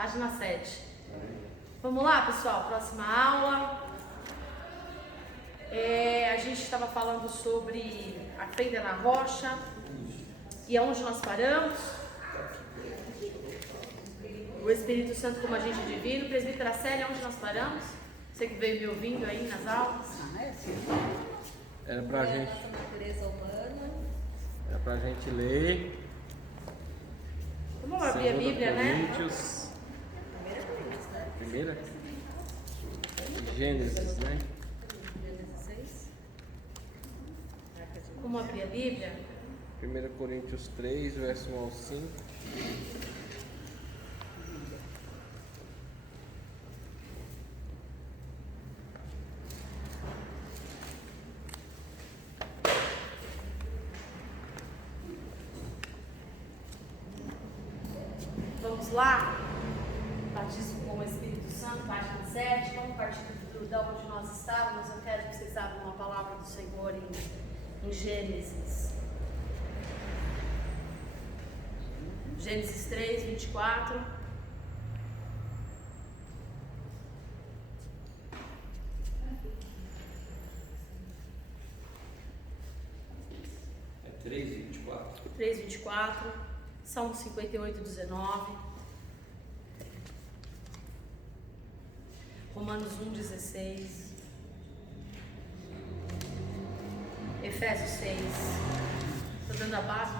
Página 7. Vamos lá, pessoal, próxima aula. A gente estava falando sobre a fenda na rocha. E aonde nós paramos? O Espírito Santo como agente divino. Presbítera Célia, onde nós paramos? Você que veio me ouvindo aí nas aulas. Era pra gente. Natureza humana. Era pra gente ler. Vamos abrir a Bíblia, Coríntios, Primeira Coríntios, né? Primeira? Gênesis, né? Gênesis 6. Vamos abrir a Bíblia? 1 Coríntios 3, verso 1 ao 5. Vamos lá? Batismo com o Espírito Santo, página 7. Vamos partir da onde nós estávamos. Eu quero que vocês abram uma palavra do Senhor em Gênesis. Gênesis 3, 24. É 3:24. 3, 24. Salmo 58, 19. Romanos 1, 16. Efésios 6. Estou dando a base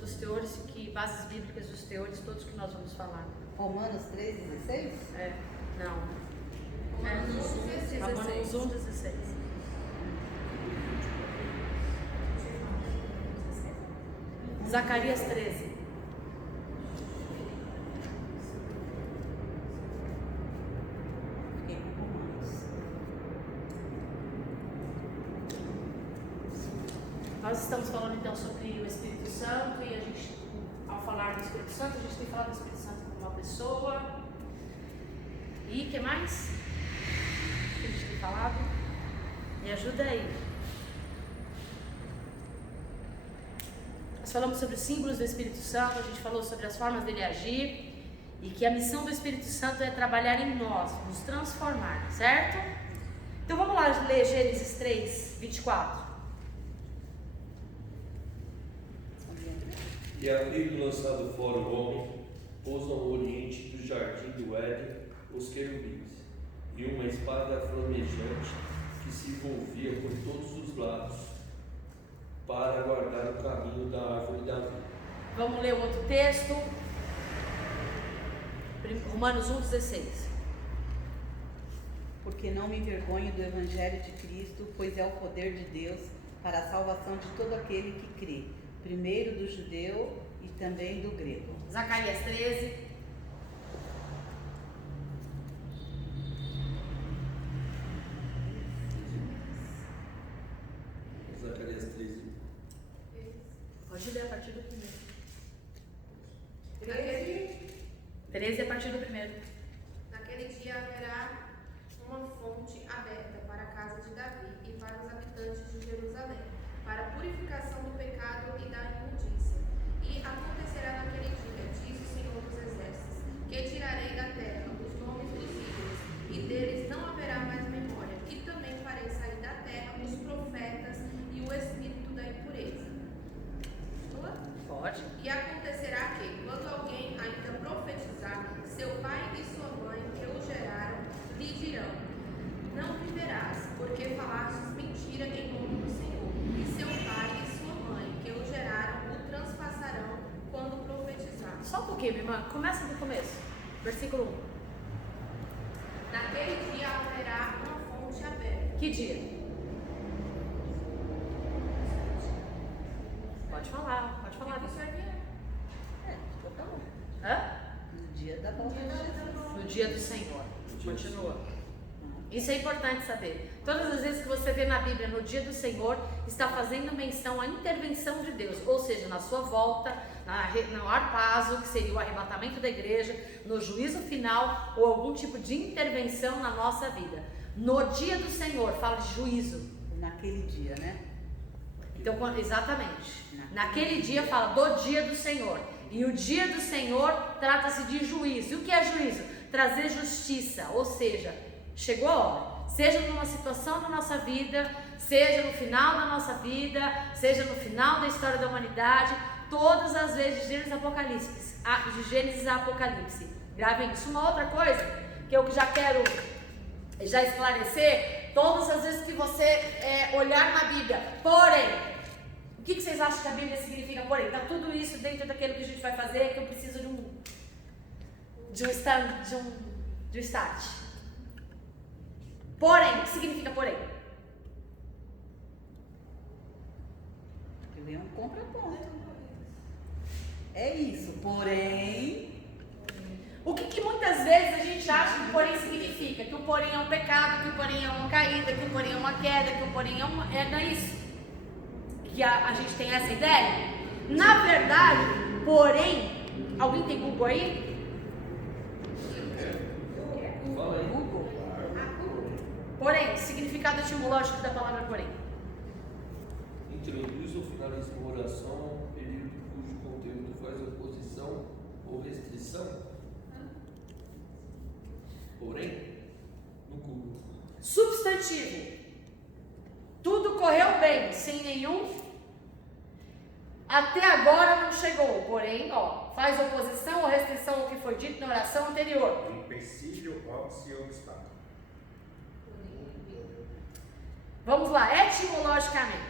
dos teores, bases bíblicas dos teores, todos que nós vamos falar. Romanos 3:16? Não. Romanos 1:16. Romanos 1, 16. Zacarias 13. Fiquei com Romanos. Nós estamos falando então sobre o Espírito Santo e a gente, ao falar do Espírito Santo, a gente tem falado do Espírito Santo como uma pessoa. E o que mais? O que a gente tem falado? Me ajuda aí. Nós falamos sobre os símbolos do Espírito Santo, a gente falou sobre as formas dele agir e que a missão do Espírito Santo é trabalhar em nós, nos transformar, certo? Então vamos lá ler Gênesis 3, 24. E havendo lançado fora o homem, pôs ao oriente do jardim do Éden os querubins, e uma espada flamejante que se envolvia por todos os lados, para guardar o caminho da árvore da vida. Vamos ler o outro texto. Romanos 1, 16. Porque não me envergonho do Evangelho de Cristo, pois é o poder de Deus para a salvação de todo aquele que crê, primeiro do judeu e também do grego. Zacarias 13. Zacarias 13. Pode ler a partir do primeiro. 13 a partir do primeiro. Naquele dia haverá uma fonte aberta para a casa de Davi e para os habitantes de Jerusalém, para a purificação do pecado e da imundícia. E acontecerá naquele dia, diz o Senhor dos Exércitos, que tirarei da terra os nomes dos ídolos, e deles não haverá mais memória, e também farei sair da terra os profetas e o espírito da impureza. Pode. E acontecerá que, quando alguém ainda profetizar, seu pai e sua mãe que o geraram lhe dirão: não viverás, porque falastes mentira em nome do Senhor. E seu pai e sua mãe que o geraram o transpassarão quando profetizar. Só um pouquinho, minha irmã. Começa do começo. Versículo 1. Naquele dia haverá uma fonte aberta. Que dia? Pode falar, pode falar. Que servia? Tá bom. Hã? No dia da volta de Jesus. No dia do Senhor. Continua. Isso é importante saber. Todas as vezes que você vê na Bíblia no dia do Senhor, está fazendo menção à intervenção de Deus, ou seja, na sua volta, no arpazo, que seria o arrebatamento da igreja, no juízo final ou algum tipo de intervenção na nossa vida. No dia do Senhor, fala de juízo. Naquele dia, né? Então, exatamente. Naquele dia fala do dia do Senhor. E o dia do Senhor trata-se de juízo. E o que é juízo? trazer justiça, ou seja, chegou a hora. Seja numa situação da nossa vida, seja no final da nossa vida, seja no final da história da humanidade, todas as vezes de Gênesis a Apocalipse. Gravem isso. Uma outra coisa que eu já quero esclarecer, todas as vezes que você olhar na Bíblia, porém, o que vocês acham que a Bíblia significa porém? Está tudo isso dentro daquilo que a gente vai fazer, que eu preciso de um start. Porém, o que significa porém? Ele é um contraponto. É isso, porém... O que muitas vezes a gente acha que porém significa? Que o porém é um pecado, que o porém é uma caída, que o porém é uma queda, que o porém não é isso. Que a gente tem essa ideia? Na verdade, porém, alguém tem Google aí? Fala aí. Google. Porém, significado etimológico da palavra porém. Introduz ou finaliza uma oração, período cujo conteúdo faz oposição ou restrição. Porém, no Google. Substantivo. Tudo correu bem, sem nenhum. Até agora não chegou. Porém, faz oposição ou restrição ao que foi dito na oração anterior. Empecilho, óbice ou obstáculo. Vamos lá, etimologicamente.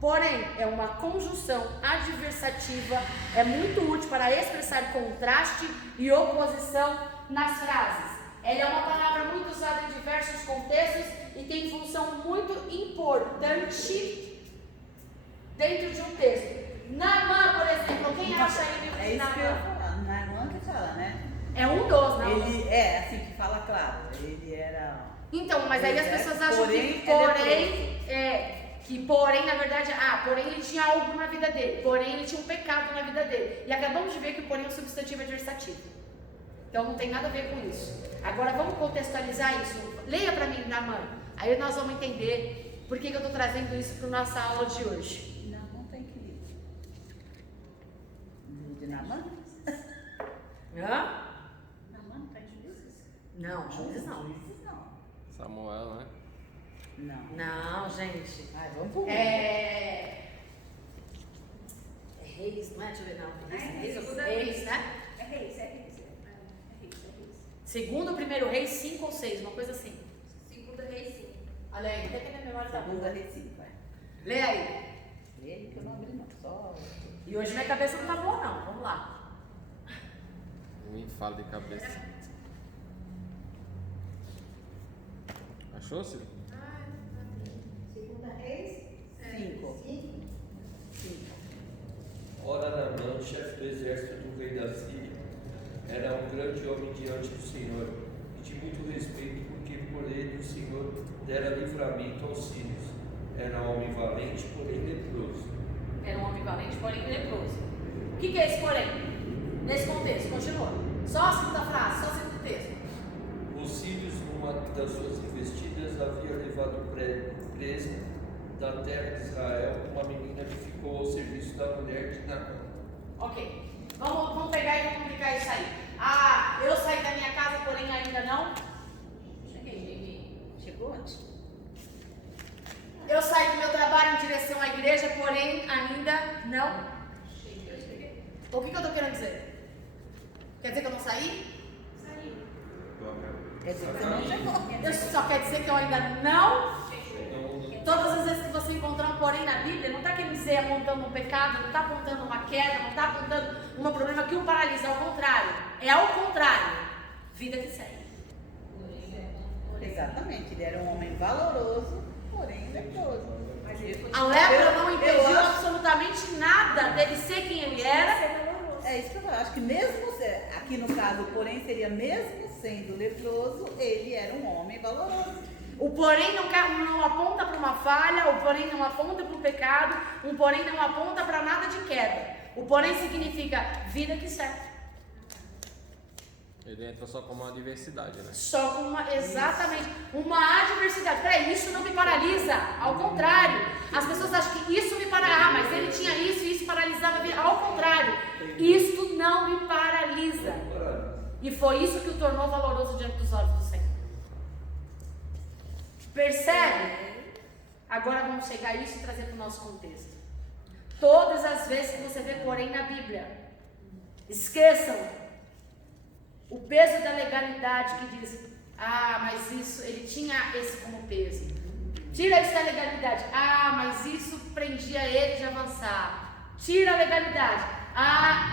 Porém, é uma conjunção adversativa, é muito útil para expressar contraste e oposição nas frases. Ela é uma palavra muito usada em diversos contextos e tem função muito importante dentro de um texto. Naamã, por exemplo, quem acha aí o livro de É isso que eu ia Naamã? falar. Naamã que fala, né? É um dos, não? Ele é assim que fala, claro. Ele era... Então, mas aí as pessoas acham que porém, na verdade, porém ele tinha algo na vida dele, porém ele tinha um pecado na vida dele. E acabamos de ver que o porém é um substantivo adversativo. Então não tem nada a ver com isso. Agora vamos contextualizar isso. Leia para mim, Naamã. Aí nós vamos entender por que eu estou trazendo isso para nossa aula de hoje. Não tem que livro. Livro de Naamã? Hã? Naamã não está em Juízes? Não, Juízes não. Juízes não. Samuel, né? Não. Não, gente. Vamos pro Reis, não é? Deixa eu ver, não. Reis, né? É Reis. Segundo, primeiro Reis 5 ou 6, uma coisa assim. Segunda Reis 5. Olha aí, até que a minha memória tá Segunda boa. Recife, vai. Lê aí. Lê aí que eu não abri não, só... E hoje minha cabeça não tá boa, não. Vamos lá. Nem fala de cabeça. Achou, Ciro? Segunda Reis? 5. Ora, Naamã, chefe do exército do rei da Síria, era um grande homem diante do Senhor e de muito respeito, porque por ele o Senhor dera livramento aos sírios. Era um homem valente, porém leproso. Era um homem valente, porém leproso. O que é esse porém? Nesse contexto, continua. Só a segunda frase, só o segundo texto. Os sírios, numa das suas investidas, havia levado presa da terra de Israel uma menina que ficou ao serviço da mulher de Naamã. Ok. Vamos pegar e vamos aplicar isso aí. Eu saí da minha casa, porém ainda não. Chegou antes. Eu saí do meu trabalho em direção à igreja, porém ainda não. O que eu estou querendo dizer? Quer dizer que eu não saí? Quer dizer que você não chegou. Isso só quer dizer que eu ainda não. Todas as vezes que você encontrar um porém na Bíblia, não está querendo dizer apontando um pecado, não está apontando uma queda, não está apontando um problema que o paralisa, ao contrário. É ao contrário. Vida que segue. Exatamente, ele era um homem valoroso, porém leproso. A lepra não Eu impediu acho- absolutamente nada dele ser quem ele era. É isso que eu acho que mesmo, aqui no caso, porém seria mesmo sendo leproso, ele era um homem valoroso. O porém não aponta para uma falha, o porém não aponta para um pecado, o porém não aponta para nada de queda. O porém significa vida que segue. Ele entra só como uma diversidade, né? Só com exatamente uma adversidade. Peraí, isso não me paralisa. Ao contrário, as pessoas acham que isso me paralisa. Mas ele tinha isso e isso paralisava a vida. Ao contrário, isto não me paralisa. E foi isso que o tornou valoroso diante dos olhos do Senhor. Percebe? Agora vamos chegar a isso e trazer para o nosso contexto. Todas as vezes que você vê porém na Bíblia, esqueçam o peso da legalidade que diz, mas isso, ele tinha esse como peso. Tira isso da legalidade. Mas isso prendia ele de avançar. Tira a legalidade.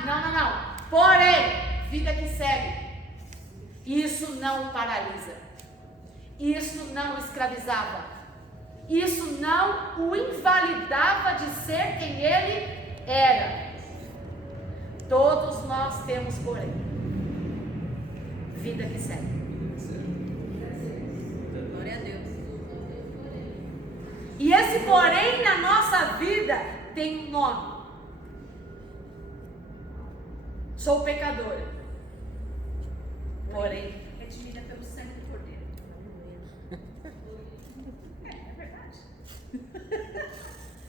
Não. Porém, vida que segue. Isso não o paralisa. Isso não o escravizava. Isso não o invalidava de ser quem ele era. Todos nós temos, porém, vida que segue. Glória a Deus. E esse porém na nossa vida tem um nome. Sou pecadora. Porém, Redimida pelo sangue do Cordeiro. É verdade.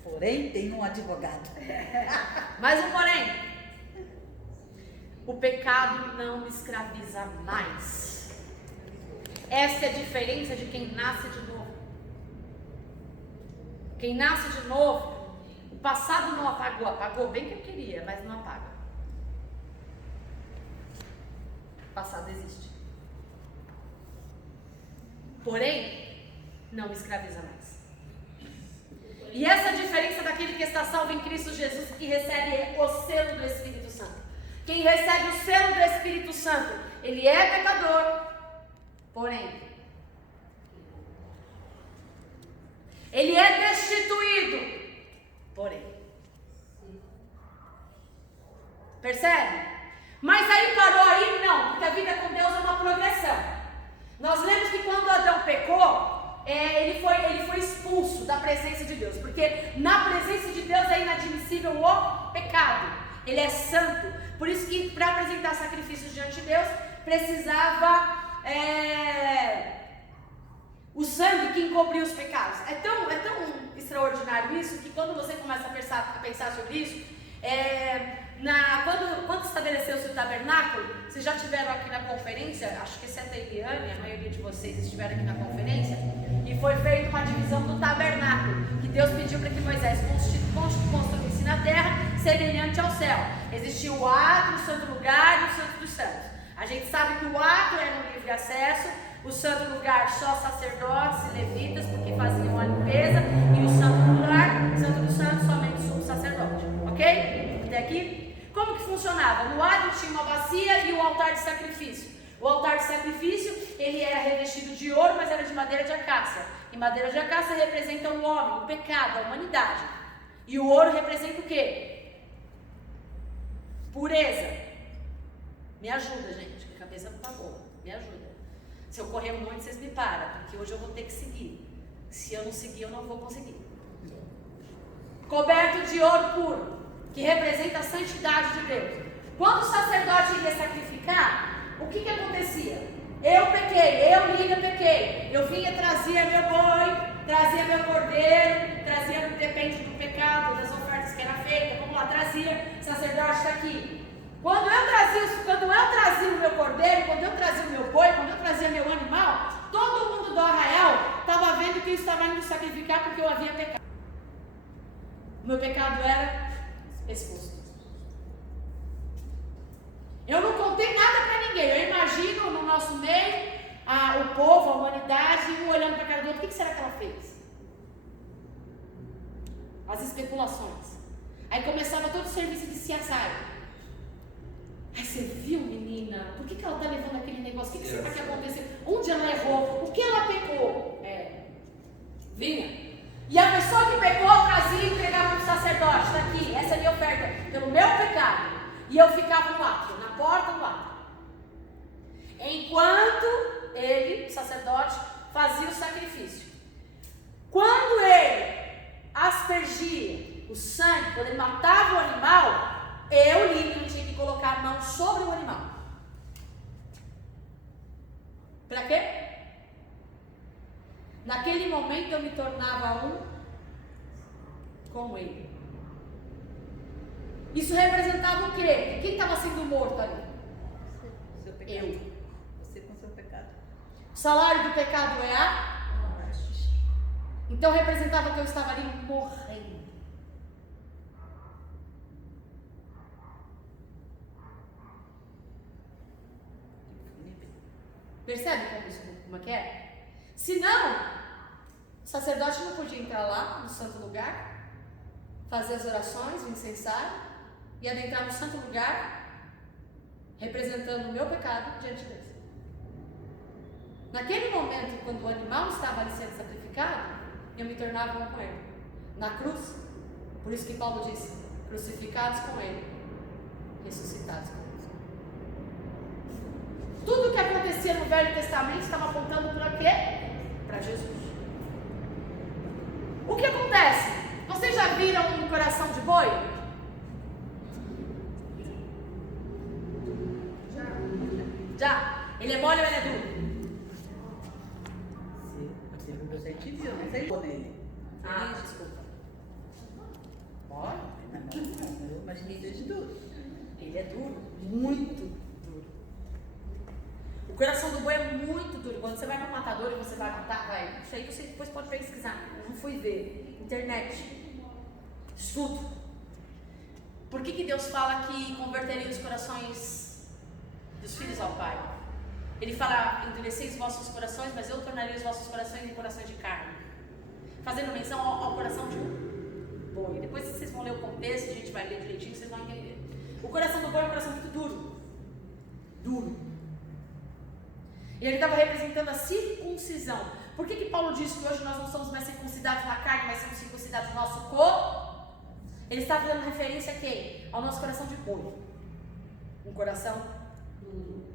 Porém, tem um advogado. mais um porém. O pecado não me escraviza mais. Essa é a diferença de quem nasce de novo. Quem nasce de novo, o passado não apagou. Apagou bem que eu queria, mas não apaga. O passado existe. Porém, não me escraviza mais. E essa é a diferença daquele que está salvo em Cristo Jesus, que recebe o selo do Espírito Santo. Quem recebe o selo do Espírito Santo, ele é pecador, porém, ele é destituído, porém. Percebe? Mas aí parou aí? Não, porque a vida com Deus é uma progressão. Nós lemos que quando Adão pecou, ele foi expulso da presença de Deus, porque na presença de Deus é inadmissível o pecado. Ele é santo, por isso que para apresentar sacrifícios diante de Deus, precisava o sangue que encobria os pecados. É tão extraordinário isso, que quando você começa a pensar sobre isso, quando estabeleceu-se o tabernáculo, vocês já estiveram aqui na conferência, acho que exceto a Eliane, a maioria de vocês estiveram aqui na conferência, e foi feita uma divisão do tabernáculo, que Deus pediu para que Moisés construísse na terra, semelhante ao céu. Existia o átrio, o santo lugar e o santo dos santos. A gente sabe que o átrio era um livre acesso, o santo lugar só sacerdotes e levitas, porque faziam a limpeza, e o santo lugar, santo dos santos, somente o sumo sacerdote. Ok? Até aqui? Como que funcionava? No átrio tinha uma bacia e um altar de sacrifício. O altar de sacrifício, ele era revestido de ouro, mas era de madeira de acácia. E madeira de acácia representa o homem, o pecado, a humanidade. E o ouro representa o quê? Pureza. Me ajuda, gente, que a cabeça não tá boa. Me ajuda. Se eu correr muito, vocês me param, porque hoje eu vou ter que seguir. Se eu não seguir, eu não vou conseguir. Coberto de ouro puro, que representa a santidade de Deus. Quando o sacerdote ia sacrificar, o que acontecia? Eu pequei, eu, Lívia, pequei. Eu vinha, trazia meu boi, trazia meu cordeiro, trazia, depende do pecado, das ofertas que era feita, vamos lá, trazia, o sacerdote está aqui. Quando eu trazia o meu cordeiro, quando eu trazia o meu boi, quando eu trazia meu animal, todo mundo do arraial estava vendo que eu estava indo sacrificar porque eu havia pecado. O meu pecado era exposto. Eu não contei nada para ninguém. Eu imagino no nosso meio o povo, a humanidade, um olhando para a cara do outro. O que será que ela fez? As especulações. Aí começava todo o serviço de CSI. Aí você viu, menina? Por que ela está levando aquele negócio? O que será que aconteceu? Onde ela errou? O que ela pecou? Vinha. E a pessoa que pecou trazia e entregava para o sacerdote. Está aqui, essa é a minha oferta pelo meu pecado. E eu ficava no átrio, na porta do átrio. Enquanto ele, o sacerdote, fazia o sacrifício. Quando ele aspergia o sangue, quando ele matava o animal, eu, Lívia, tinha que colocar a mão sobre o animal. Para quê? Naquele momento eu me tornava um com ele. Isso representava o quê? Quem estava sendo morto ali? seu pecado. Eu. Você com seu pecado. O salário do pecado é a morte. Então representava que eu estava ali morrendo. Percebe como é que é? Se não, o sacerdote não podia entrar lá no santo lugar, fazer as orações, o incensário, e adentrar no santo lugar, representando o meu pecado diante de Deus. Naquele momento, quando o animal estava ali sendo sacrificado, eu me tornava um com ele. Na cruz, por isso que Paulo disse, crucificados com ele, ressuscitados com ele. Tudo que acontecia no Velho Testamento estava apontando para quê? Para Jesus. O que acontece? Vocês já viram um coração de boi? Já. Ele é mole ou ele é duro? Você te viu, não sei nele. Ah, desculpa. Olha, eu imaginei desde duro. Ele é duro, muito duro. O coração do boi é muito duro. Quando você vai para o matador e você vai matar, isso aí você depois pode pesquisar. Eu não fui ver. Internet. Estudo. Por que Deus fala que converteria os corações dos filhos ao Pai? Ele fala, endureceis os vossos corações, mas eu tornarei os vossos corações em corações de carne. Fazendo menção ao coração de um boi. Depois vocês vão ler o contexto, a gente vai ler direitinho, vocês vão entender. O coração do boi é um coração muito duro. Duro. E ele estava representando a circuncisão. Por que Paulo diz que hoje nós não somos mais circuncidados na carne, mas somos circuncidados no nosso corpo? Ele está fazendo referência a quem? Ao nosso coração de boi. Um coração duro.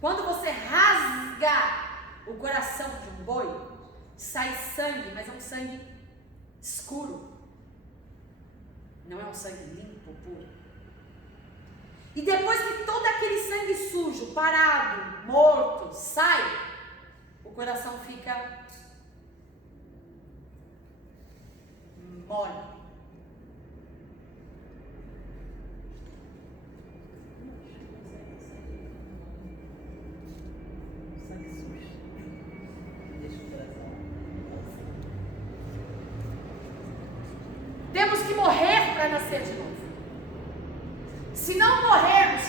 Quando você rasga o coração de um boi, sai sangue, mas é um sangue escuro. Não é um sangue limpo, puro. E depois que todo aquele sangue sujo, parado, morto, sai, o coração fica mole. Sangue sujo. Deixa o coração. Temos que morrer para nascer de novo. Se não morrermos,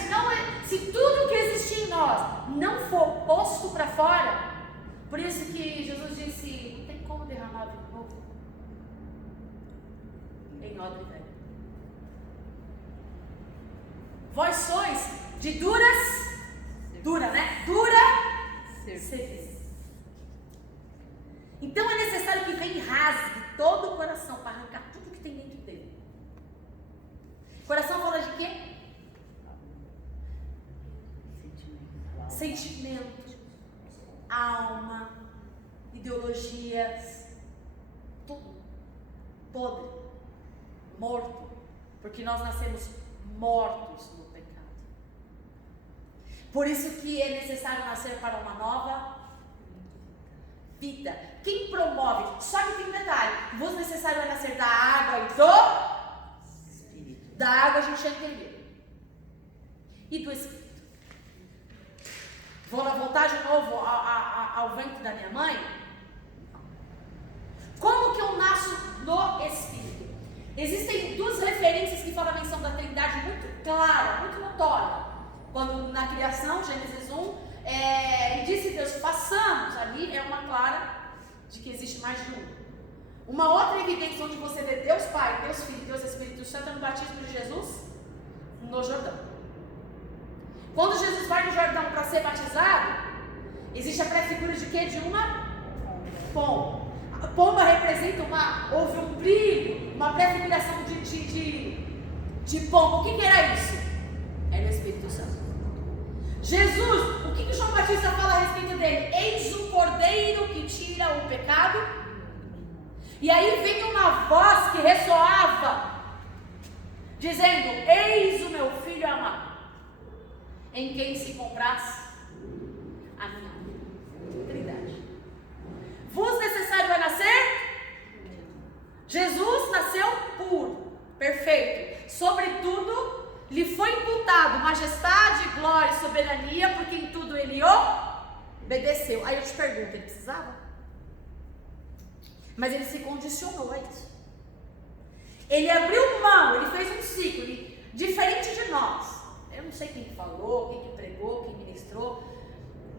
se tudo que existe em nós não for posto para fora, por isso que Jesus disse, não tem como derramar de novo em odre velho. Vós sois de dura, né? Dura serviço. Então é necessário que venha e rasgue todo o coração para arrancar tudo que tem dentro dele. Coração fala de quê? Sentimento, alma, ideologias, tudo podre, morto, porque nós nascemos mortos no pecado. Por isso que é necessário nascer para uma nova vida. Quem promove? Só que tem um detalhe: vos necessário é nascer da água e do Espírito. Da água a gente já entendeu. E do Espírito. Vou voltar de novo ao ventre da minha mãe. Como que eu nasço no Espírito? Existem duas referências que falam a menção da Trindade muito clara, muito notória. Quando na criação, Gênesis 1, e disse Deus, façamos, ali é uma clara de que existe mais de um. Uma outra evidência onde você vê Deus Pai, Deus Filho, Deus Espírito Santo é no batismo de Jesus no Jordão. Quando Jesus vai no Jordão para ser batizado, existe a pré-figura de quê? De uma pomba. A pomba representa houve um brilho, uma pré-figuração de pomba. O que era isso? Era o Espírito Santo. Jesus, o que João Batista fala a respeito dele? Eis o Cordeiro que tira o pecado. E aí vem uma voz que ressoava, dizendo, eis o meu filho amado, em quem se compraz a minha Trindade. Vos necessário é nascer? Jesus nasceu puro, perfeito. Sobretudo, lhe foi imputado majestade, glória e soberania, porque em tudo ele obedeceu. Aí eu te pergunto, ele precisava? Mas ele se condicionou a isso. Ele abriu mão, ele fez um ciclo, diferente de nós. Eu não sei quem falou, quem que pregou, quem ministrou,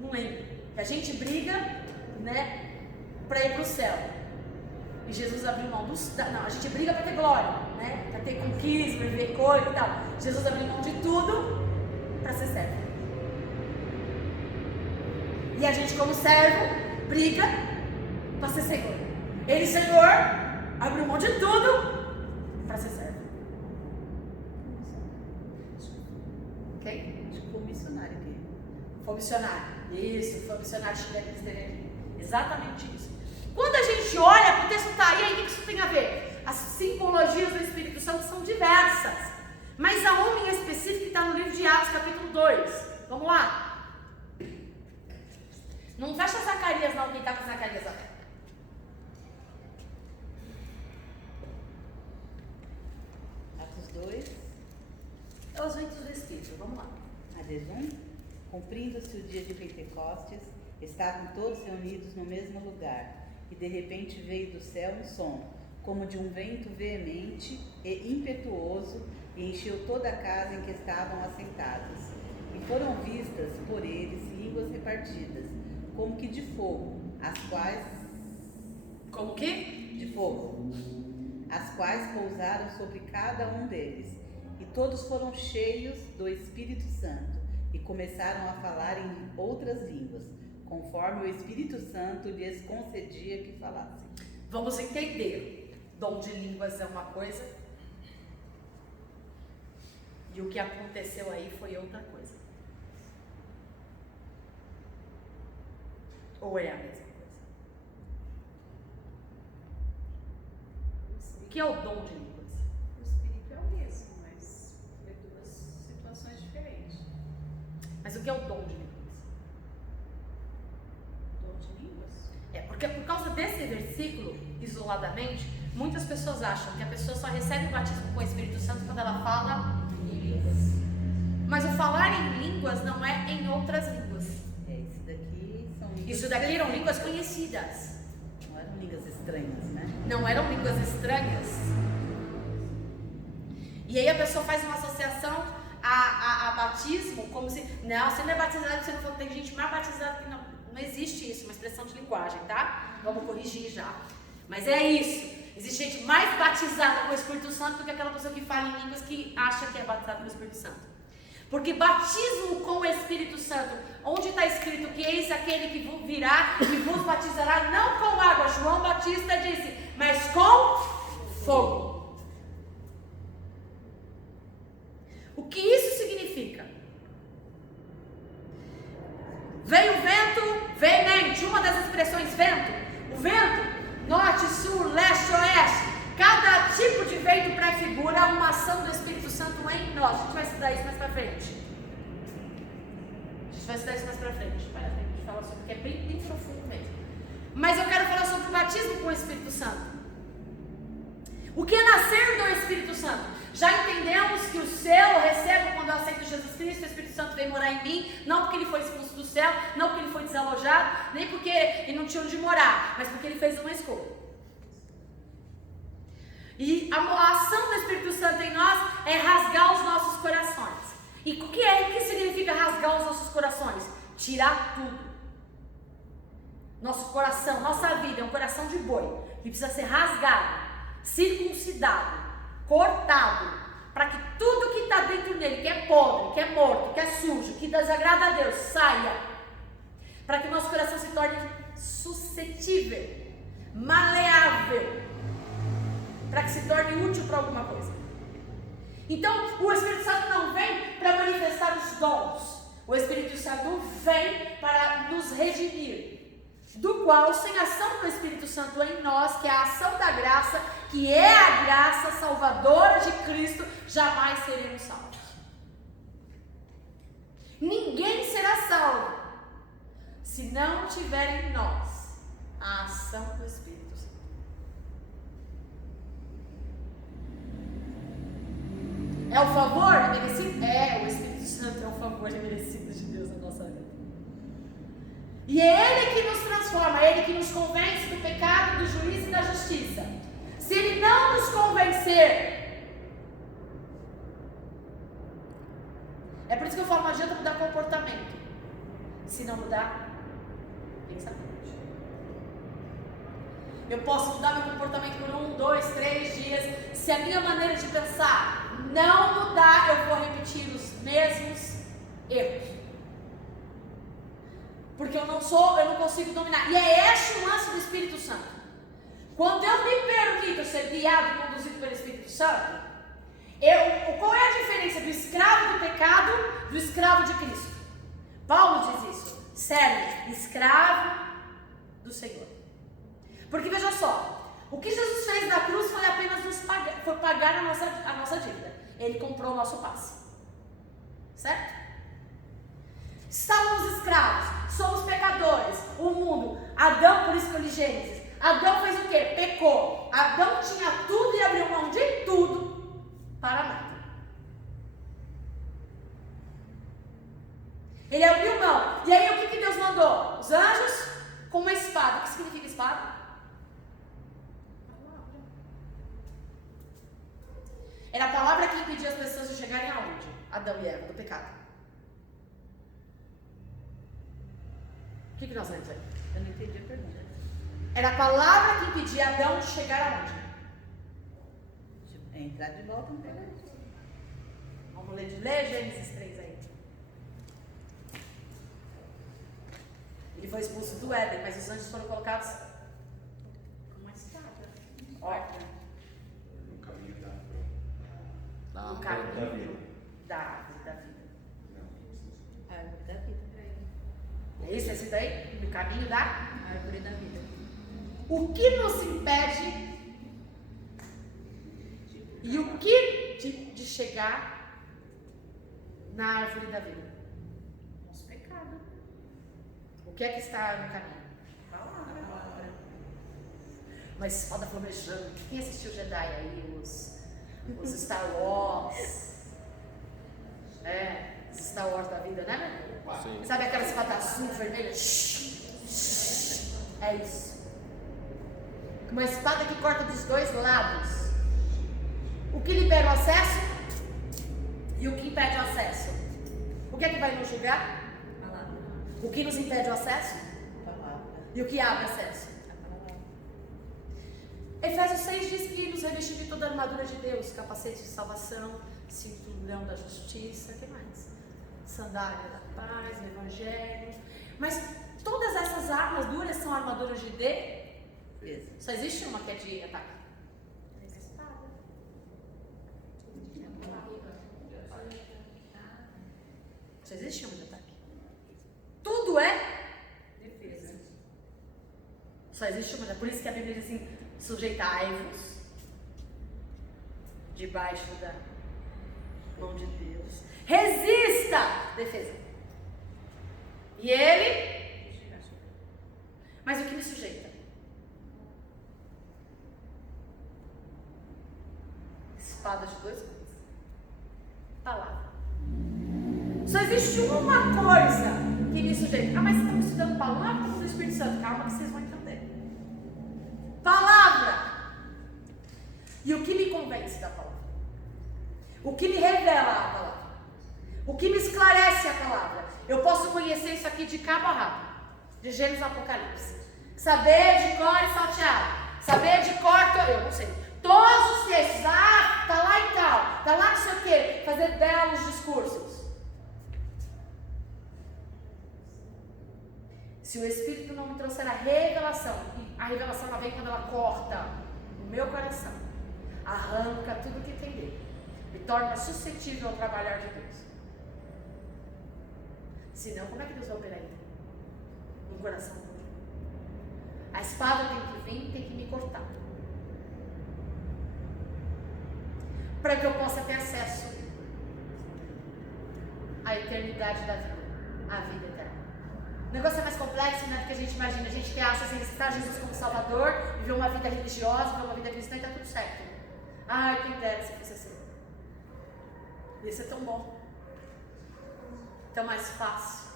não lembro. Que a gente briga, né, para ir para o céu. E Jesus abriu mão não, a gente briga para ter glória, né, para ter conquista, para viver coisa e tal. Jesus abriu mão de tudo para ser servo. E a gente, como servo, briga para ser Senhor. Ele, Senhor, abriu mão de tudo para ser servo. Ok? Tipo missionário aqui. Foi missionário. Isso, foi missionário chileno que esteve aqui. Exatamente isso. Quando a gente olha para o texto, tá, e aí o que isso tem a ver? As simbologias do Espírito Santo são diversas. Mas há uma em específico que está no livro de Atos, capítulo 2. Vamos lá? Não fecha Zacarias não, quem está com Zacarias aberto. Atos 2. É os ventos do Espírito, vamos lá. Adesum. Cumprindo-se o dia de Pentecostes, estavam todos reunidos no mesmo lugar, e de repente veio do céu um som, como de um vento veemente e impetuoso, e encheu toda a casa em que estavam assentados. E foram vistas por eles línguas repartidas, como que de fogo, as quais... Como que? De fogo, as quais pousaram sobre cada um deles, e todos foram cheios do Espírito Santo, e começaram a falar em outras línguas, conforme o Espírito Santo lhes concedia que falassem. Vamos entender. Dom de línguas é uma coisa e o que aconteceu aí foi outra coisa. Ou é a mesma coisa? O que é o dom de línguas? O espírito é o mesmo, mas é duas situações diferentes. Mas o que é o dom de línguas? Dom de línguas? É, porque por causa desse versículo, isoladamente, muitas pessoas acham que a pessoa só recebe o batismo com o Espírito Santo quando ela fala em línguas. Mas o falar em línguas não é em outras línguas. Isso daqui são línguas... Isso daqui eram línguas conhecidas. Não eram línguas estranhas, né? Não eram línguas estranhas. E aí a pessoa faz uma associação a batismo como se... Não, você não é batizado, você não falou, tem gente mais batizada que não. Não existe isso, uma expressão de linguagem, tá? Vamos corrigir já. Mas é isso. Existe gente mais batizada com o Espírito Santo do que aquela pessoa que fala em línguas que acha que é batizada com o Espírito Santo. Porque batismo com o Espírito Santo, onde está escrito que eis aquele que virá e vos batizará não com água, João Batista disse, mas com fogo. O que isso significa? Veio o vento veemente, uma das expressões vento, o vento, norte, sul, leste, oeste, cada tipo de vento prefigura uma ação do Espírito Santo em nós. A gente vai estudar isso mais pra frente. Espera a gente fala sobre, que é bem profundo mesmo. Mas eu quero falar sobre o batismo com o Espírito Santo. O que é nascer do Espírito Santo? Já entendemos que o céu eu recebo quando eu aceito Jesus Cristo, o Espírito Santo vem morar em mim, não porque ele foi expulso do céu, não porque ele foi desalojado, nem porque ele não tinha onde morar, mas porque ele fez uma escolha. E a ação do Espírito Santo em nós é rasgar os nossos corações. E o que significa rasgar os nossos corações? Tirar tudo. Nosso coração, nossa vida é um coração de boi, que precisa ser rasgado, circuncidado, cortado, para que tudo que está dentro dele, que é podre, que é morto, que é sujo, que desagrada a Deus, saia. Para que o nosso coração se torne suscetível, maleável, para que se torne útil para alguma coisa. Então, o Espírito Santo não vem para manifestar os dons. O Espírito Santo vem para nos redimir. Do qual, sem a ação do Espírito Santo em nós, que é a ação da graça, que é a graça salvadora de Cristo, jamais seremos salvos. Ninguém será salvo se não tiver em nós a ação do Espírito Santo. É o favor imerecido o Espírito Santo é um favor imerecido de Deus na nossa vida. E é Ele que nos transforma, é Ele que nos convence do pecado, do juízo e da justiça. Se Ele não nos convencer, é por isso que eu falo, não adianta mudar comportamento. Se não mudar pensamento. Eu posso mudar meu comportamento por 1, 2, 3 dias. Se a minha maneira de pensar não mudar, eu vou repetir os mesmos erros. Porque eu não consigo dominar. E é esse o lance do Espírito Santo. Quando eu me permito ser guiado e conduzido pelo Espírito Santo, qual é a diferença do escravo do pecado do escravo de Cristo? Paulo diz isso. Serve, escravo do Senhor. Porque veja só, o que Jesus fez na cruz foi apenas pagar a nossa dívida. Ele comprou o nosso passe. Certo? Estávamos escravos, somos pecadores, o mundo, Adão, por isso que eu li Gênesis, Adão fez o quê? Pecou. Adão tinha tudo e abriu mão de tudo para nada. Ele abriu mão. E aí o que Deus mandou? Os anjos com uma espada. O que significa espada? Era a palavra que impedia as pessoas de chegarem aonde? Adão e Eva, do pecado. O que nós lemos aí? Eu não entendi a pergunta. Era a palavra que impedia Adão de chegar aonde? Entrar de volta no pecado. Vamos ler Gênesis 3 aí. Ele foi expulso do Éden, mas os anjos foram colocados Com uma espada. Ó, No caminho da no caminho da vida. da árvore da vida. Árvore da vida. É isso esse daí? No caminho da Árvore da vida. O que nos impede e o que de chegar na árvore da vida? Nosso pecado. O que é que está no caminho? Palavra. Uma espada flamejante. Quem assistiu Jedi aí? Os Star Wars. Os Star Wars da vida, né, meu? Sim. Sabe aquela espada azul, vermelha? É isso. Uma espada que corta dos dois lados. O que libera o acesso e o que impede o acesso. O que é que vai nos julgar? O que nos impede o acesso Palavra. e o que abre acesso. Efésios 6 diz que nos revestir de toda a armadura de Deus, capacete de salvação, cinturão da justiça, o que mais? Sandália da paz, do evangelho. Mas todas essas armas duras são armaduras de defesa. Só existe uma que é de ataque. Espada. Só existe uma de ataque. Tudo é Defesa. Só existe uma. Por isso que a Bíblia diz assim: sujeitai-vos debaixo da mão de Deus. Resista! Defesa. E ele? Mas o que me sujeita? Espada de dois gumes. Palavra. Só existe uma coisa que me sujeita. Ah, mas estamos estudando palavra do Espírito Santo. Calma que vocês vão entender. Palavra. E o que me convence da palavra? O que me revela a palavra? O que me esclarece a palavra? Eu posso conhecer isso aqui de cabo a rabo, de Gênesis ao Apocalipse. Saber de cor e salteado. Saber de cor, eu não sei. Todos os textos. Ah, tá lá e tal. Tá lá não sei o quê. Fazer belos discursos. Se o Espírito não me trouxer a revelação, e a revelação ela vem quando ela corta o meu coração, arranca tudo que tem dele, me torna suscetível ao trabalhar de Deus. Senão, como é que Deus vai operar então? No coração dele. A espada tem que vir, tem que me cortar. Para que eu possa ter acesso à eternidade da vida, à vida eterna. O negócio é mais complexo, né, do que a gente imagina. A gente acha assim, aceitar Jesus como Salvador, viver uma vida religiosa, viver uma vida cristã e tá tudo certo. Ai, quem dera se fosse assim. Ia ser tão bom. tão mais fácil.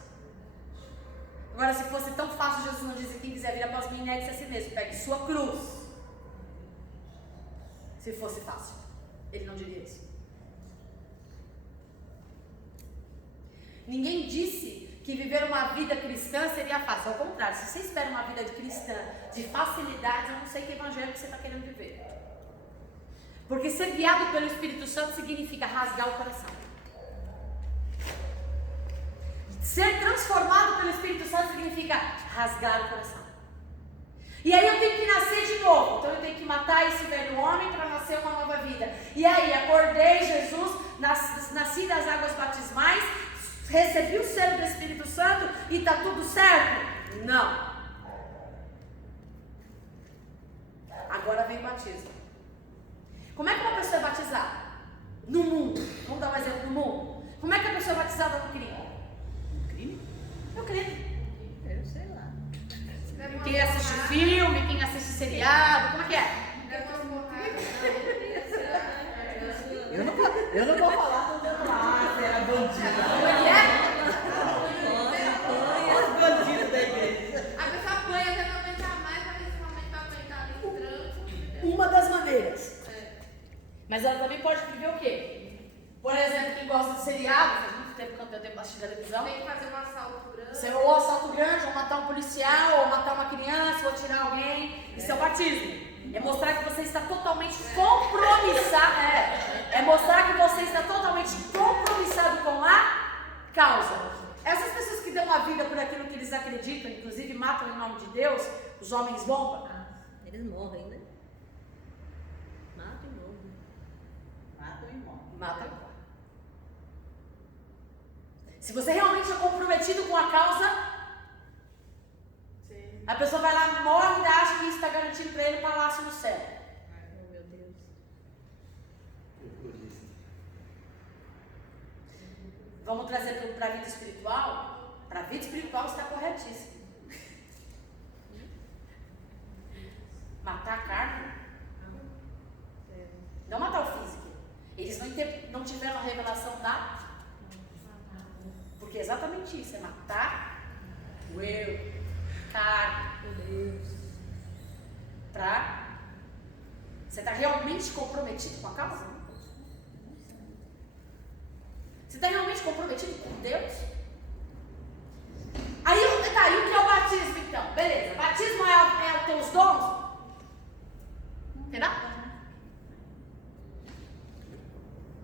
Agora, se fosse tão fácil, Jesus não disse: quem quiser vir após mim, negue-se a si mesmo, pegue sua cruz. Se fosse fácil, ele não diria isso. Ninguém disse que viver uma vida cristã seria fácil. Ao contrário, se você espera uma vida de cristã de facilidades, eu não sei que evangelho que você está querendo viver. Porque ser guiado pelo Espírito Santo significa rasgar o coração. Ser transformado pelo Espírito Santo significa rasgar o coração. E aí eu tenho que nascer de novo. Então eu tenho que matar esse velho homem para nascer uma nova vida. E aí, acordei, Jesus, nasci das águas batismais, recebi o selo do Espírito Santo e está tudo certo? Não. Agora vem o batismo. Como é que uma pessoa é batizada? No mundo. Vamos dar um exemplo no mundo. Como é que a pessoa é batizada no crime? No crime? No crime. Eu sei lá. Quem assiste filme, quem assiste seriado, como é que é? Eu não vou falar do você era bandido. Como é que é? Os bandidos da igreja. A pessoa apanha até não aguentar mais, mas principalmente vai aguentar ali no tranco. Uma das maneiras. Mas ela também pode viver o quê? Por exemplo, quem gosta de seriado, faz muito tempo que eu tenho assistido televisão. Tem que fazer um assalto grande. Você ou assalto grande, ou matar um policial, ou matar uma criança, ou tirar alguém. Isso é o batismo. É mostrar que você está totalmente compromissado. É mostrar que você está totalmente compromissado com a causa. Essas pessoas que dão a vida por aquilo que eles acreditam, inclusive matam em nome de Deus, os homens bomba. Eles morrem, né? Matam e morrem. Matam e morrem. Matam e morrem. Se você realmente é comprometido com a causa, a pessoa vai lá, morre e acha que isso está garantido para ele palácio no céu. Oh, meu Deus. Vamos trazer para a vida espiritual? Para a vida espiritual está corretíssimo. Matar a carne. Não matar o físico. Eles não tiveram a revelação da... Porque é exatamente isso, é matar o eu, carne. Meu Deus. Você está realmente comprometido com a causa? Você está realmente comprometido com Deus? Aí o que é o batismo então? Beleza, batismo é os teus dons? Entendeu?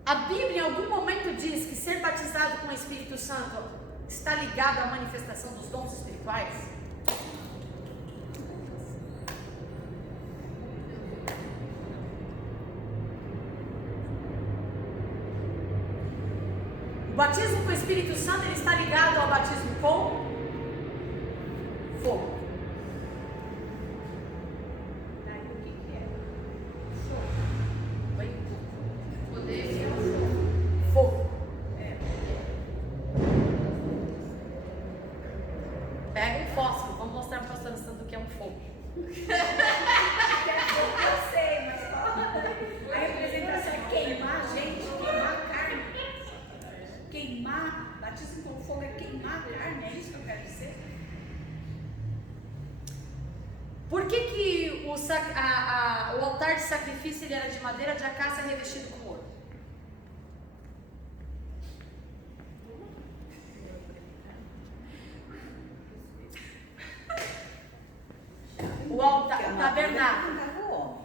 A Bíblia em algum momento diz que ser batizado com o Espírito Santo está ligado à manifestação dos dons espirituais? O batismo com o Espírito Santo ele está ligado ao batismo com fogo. Daí o que é? Oi? Poder é o Fogo. Pega um fósforo, vamos mostrar para a pastora Sandra o que é um fogo. Eu sei, mas qual a representação é queimar a gente, queimar a carne. Queimar, batismo com fogo é queimar a carne, é isso que eu quero dizer? Por que o altar de sacrifício ele era de madeira de acácia revestido com ouro? O altar, o tabernáculo, Representava o homem.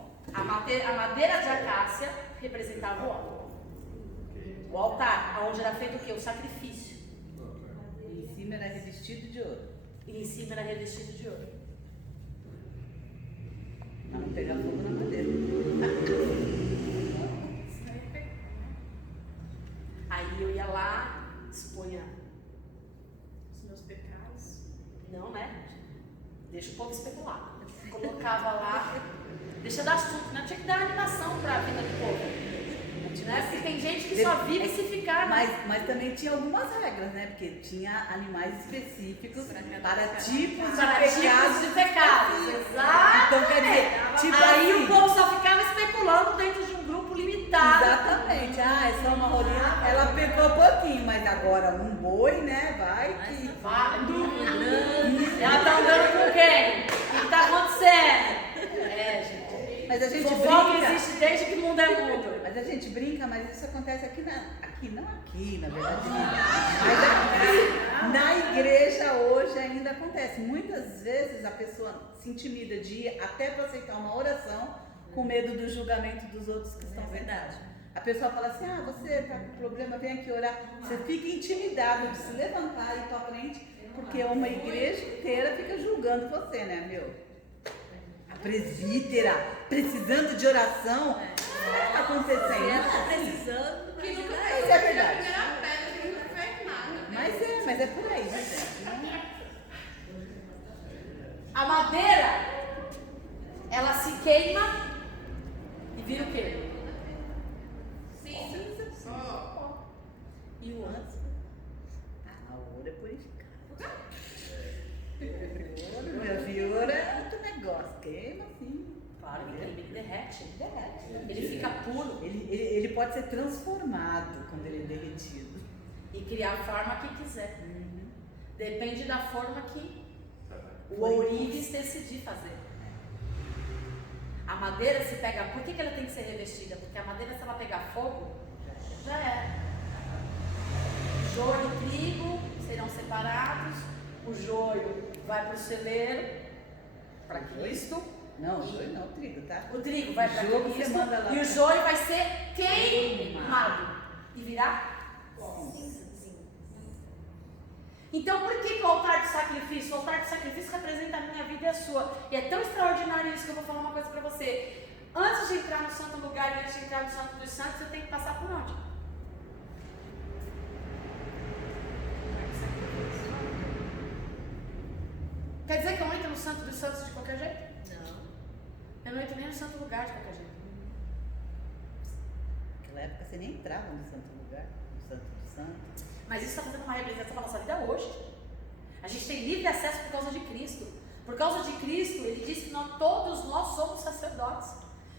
a madeira de acácia representava o homem. O altar, onde era feito o quê? O sacrifício. E em cima era revestido de ouro. E em cima era revestido de ouro. Para não pegar fogo na madeira. Aí eu ia lá, expunha. Os meus pecados. Não, né? Deixa o povo especular. Colocava lá, deixa dar susto, né? Tinha que dar animação para a vida do povo. Né? Porque tem gente que só vive se ficar. Mas também tinha algumas regras, né? Porque tinha animais específicos para tipos Para de tipos pecados. de pecados. Exato. Então quer dizer, tipo Aí assim, o povo só ficava especulando dentro de um grupo limitado. pintado. Exatamente. Ah, é só uma rolinha. Ela pecou um pouquinho, mas agora um boi, né? Vai que. Ela tá andando com quem? O que tá acontecendo? É, gente. Mas a gente Fofoca brinca. existe desde que o mundo é mundo. Mas a gente brinca, mas isso acontece aqui não aqui, na verdade. Mas aqui, na igreja hoje ainda acontece. Muitas vezes a pessoa se intimida de ir até para aceitar uma oração com medo do julgamento dos outros que estão vendo. A pessoa fala assim, você está com problema, vem aqui orar. Você fica intimidado de se levantar e ir para frente, porque uma igreja inteira fica julgando você, né, meu? A presbítera precisando de oração, o que está acontecendo? Tá precisando, Que nunca mas fez é a verdade. primeira pedra, que nunca fez nada. Mas é por aí, né, gente? A madeira, ela se queima e vira o quê? Cinza. Só. E o antes? A ouro é purificada. Meu ouro é outro negócio, queima assim. Claro que ele derrete. Ele fica puro Ele pode ser transformado quando ele é derretido. e criar a forma que quiser. Depende da forma que o ourives decidir fazer. A madeira se pega. Por que ela tem que ser revestida? Porque a madeira, se ela pegar fogo, já é. Joio e trigo serão separados. O joio vai para o celeiro, para Cristo. Não, joio não, trigo, tá? O trigo vai para Joio você Cristo. manda lá E o pra- joio vai ser queimado. E virar? Então, por que o altar do sacrifício? O altar do sacrifício representa a minha vida e a sua. E é tão extraordinário isso que eu vou falar uma coisa para você. Antes de entrar no santo lugar e antes de entrar no santo dos santos, eu tenho que passar por onde? Quer dizer que eu não entro no santo dos santos de qualquer jeito? não. Eu não entro nem no santo lugar de qualquer jeito. Naquela época você nem entrava no santo lugar, no santo do santo. Mas isso está fazendo uma representação da nossa vida hoje. A gente tem livre acesso por causa de Cristo. Por causa de Cristo, ele disse que todos nós somos sacerdotes.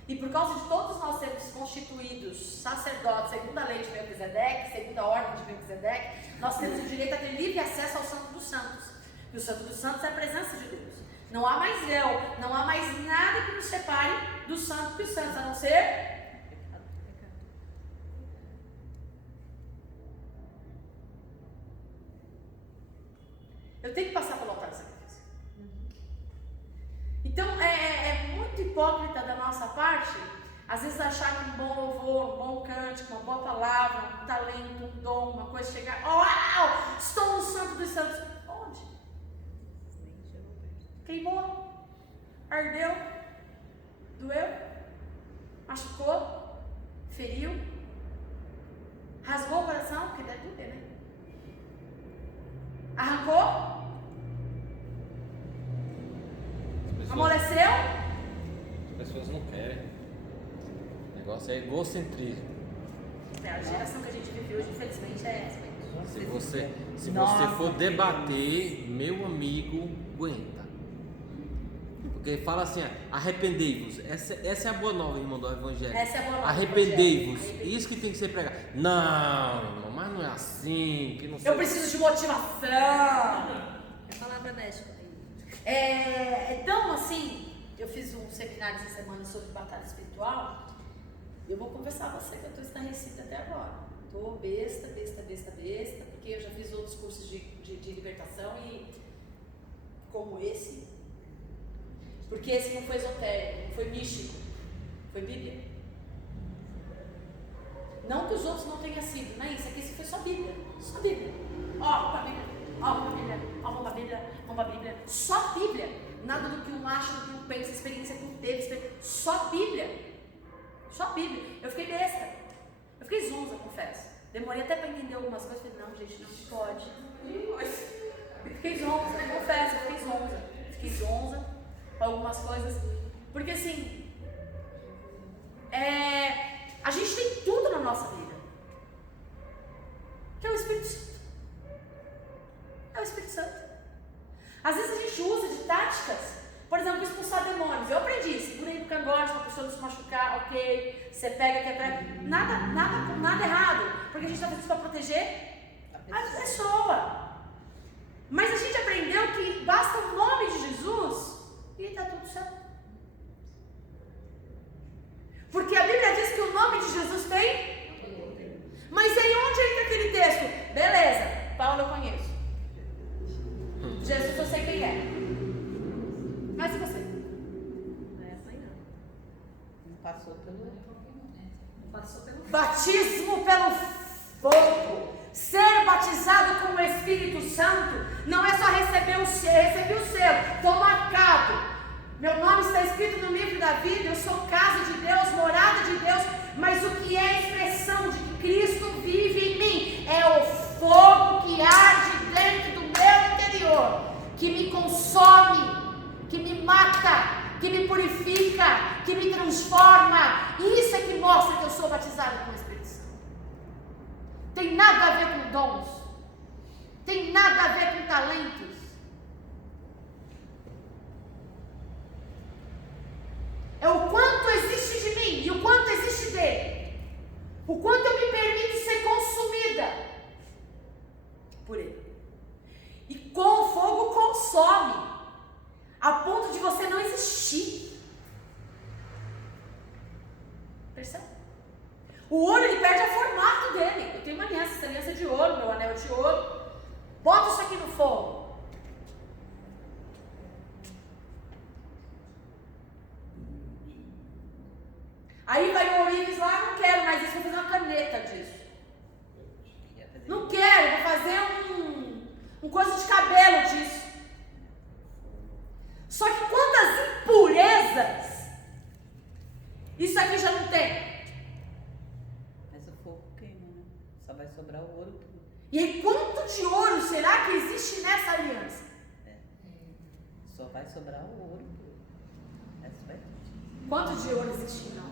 E por causa de todos nós sermos constituídos sacerdotes, segundo a lei de Melquisedeque, segundo a ordem de Melquisedeque, nós temos o direito a ter livre acesso ao Santo dos Santos. E o Santo dos Santos é a presença de Deus. Não há mais véu, não há mais nada que nos separe do Santo dos Santos, a não ser eu tenho que passar pelo altar do sacrifício. Então é muito hipócrita da nossa parte, às vezes achar que um bom louvor, um bom cântico, uma boa palavra, um talento, um dom, uma coisa chegar, uau, estou no santo dos santos. Onde? Queimou? Ardeu? Doeu? Machucou? Feriu? Rasgou o coração? Porque deve doer, né? Arrancou? Amoleceu? As pessoas não querem. O negócio é egocentrismo. A geração que a gente vive hoje, infelizmente, é essa. Se Nossa, você for debater, meu amigo, aguenta. Porque fala assim, arrependei-vos. Essa é a boa nova, irmão, do Evangelho. Essa é a boa nova do Arrependei-vos. Evangelho. Isso que tem que ser pregado. Não, irmão, mas não é assim. Que não sei Eu preciso de motivação. É palavra médica. Então, assim, eu fiz um seminário essa semana sobre batalha espiritual. Eu vou conversar com você que eu estou estarrecida até agora. Estou besta, porque eu já fiz outros cursos de libertação e como esse. Porque esse não foi esotérico, não foi místico, foi Bíblia. Não que os outros não tenham sido, não é isso, aqui esse foi só Bíblia. Só Bíblia. Ó, pra Bíblia, ó, pra Bíblia, ó, vamos pra Bíblia. Só Bíblia. Nada do que um acha, do que um pensa, experiência que um teve, só Bíblia. Só Bíblia. Eu fiquei besta. Eu fiquei zonza, confesso. Demorei até para entender algumas coisas. Falei, não, gente, não pode. Fiquei zonza, confesso, Fiquei zonza com algumas coisas. Porque assim, a gente tem tudo na nossa vida. Que é o Espírito Santo. É o Espírito Santo. Às vezes a gente usa de táticas. Por exemplo, expulsar demônios. Eu aprendi, segura aí no cangote para a pessoa não se machucar, ok. Você pega aqui atrás. Nada errado. Porque a gente está fazendo isso para proteger a pessoa. Mas a gente aprendeu que basta o nome de Jesus e está tudo certo. Porque a Bíblia diz que o nome de Jesus tem. Mas aí onde entra aquele texto? Beleza, Paulo eu conheço. Jesus eu sei quem é. Mas e você? Essa aí não. Não passou pelo... Passou pelo Batismo pelo fogo. Ser batizado com o Espírito Santo não é só receber o selo, estou marcado. Meu nome está escrito no livro da vida, eu sou casa de Deus, morada de Deus, mas o que é a expressão de que Cristo vive em mim é o fogo que arde dentro do meu interior, que me consome, que me mata, que me purifica, que me transforma. Isso é que mostra que eu sou batizado com o Espírito Santo. Tem nada a ver com dons, tem nada a ver com talentos. É o quanto existe de mim e o quanto existe dele. O quanto eu me permito ser consumida por ele. E com o fogo consome, a ponto de você não existir. Percebe? O ouro, ele perde o formato dele. Eu tenho uma aliança, essa aliança é de ouro, meu anel é de ouro. Bota isso aqui no fogo. Aí vai o Ives lá, não quero mais isso, vou fazer uma caneta disso. Não quero, vou fazer um coisa de cabelo disso. Só que quantas impurezas isso aqui já não tem? Mas o fogo queima, né? Só vai sobrar o ouro. E aí quanto de ouro será que existe nessa aliança? Só vai sobrar o ouro. Quanto de ouro existe em nós?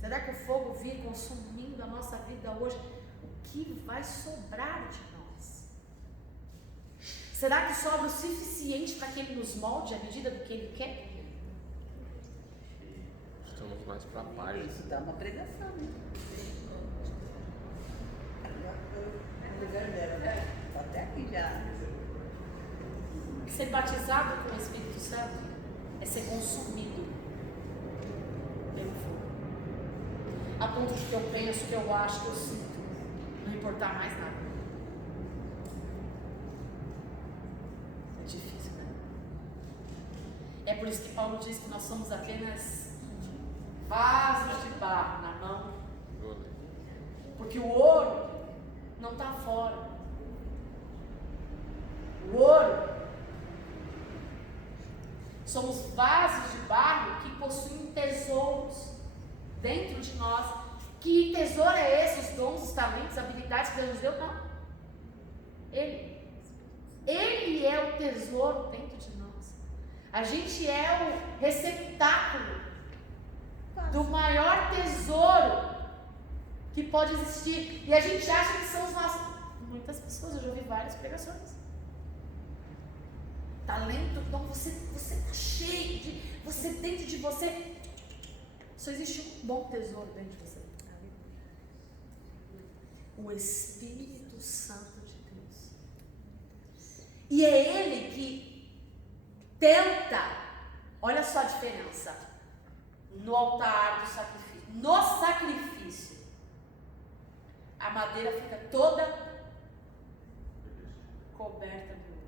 Será que o fogo vir consumindo a nossa vida hoje? O que vai sobrar de nós? Será que sobra o suficiente para que Ele nos molde à medida do que Ele quer? Estamos mais para a paz. Isso dá uma pregação, né? É o lugar dela, né? Tá até aqui já. Ser batizado com o Espírito Santo é ser consumido pelo fogo. A ponto de que eu penso, que eu acho, que eu sinto, não importar mais nada. É difícil, né? É por isso que Paulo diz que nós somos apenas vasos de barro na mão. Porque o ouro não está fora. O ouro, somos vasos de barro que possuem tesouros dentro de nós. Que tesouro é esse? Os dons, os talentos, as habilidades que Deus nos deu? Não. Ele é o tesouro dentro de nós. A gente é o receptáculo do maior tesouro que pode existir. E a gente acha que são os nossos. Muitas pessoas, eu já ouvi várias pregações. Talento, então você está cheio de. Você dentro de você. Só existe um bom tesouro dentro de você. O Espírito Santo de Deus. E é Ele que tenta. Olha só a diferença. No altar do sacrifício. No sacrifício, a madeira fica toda coberta de ouro.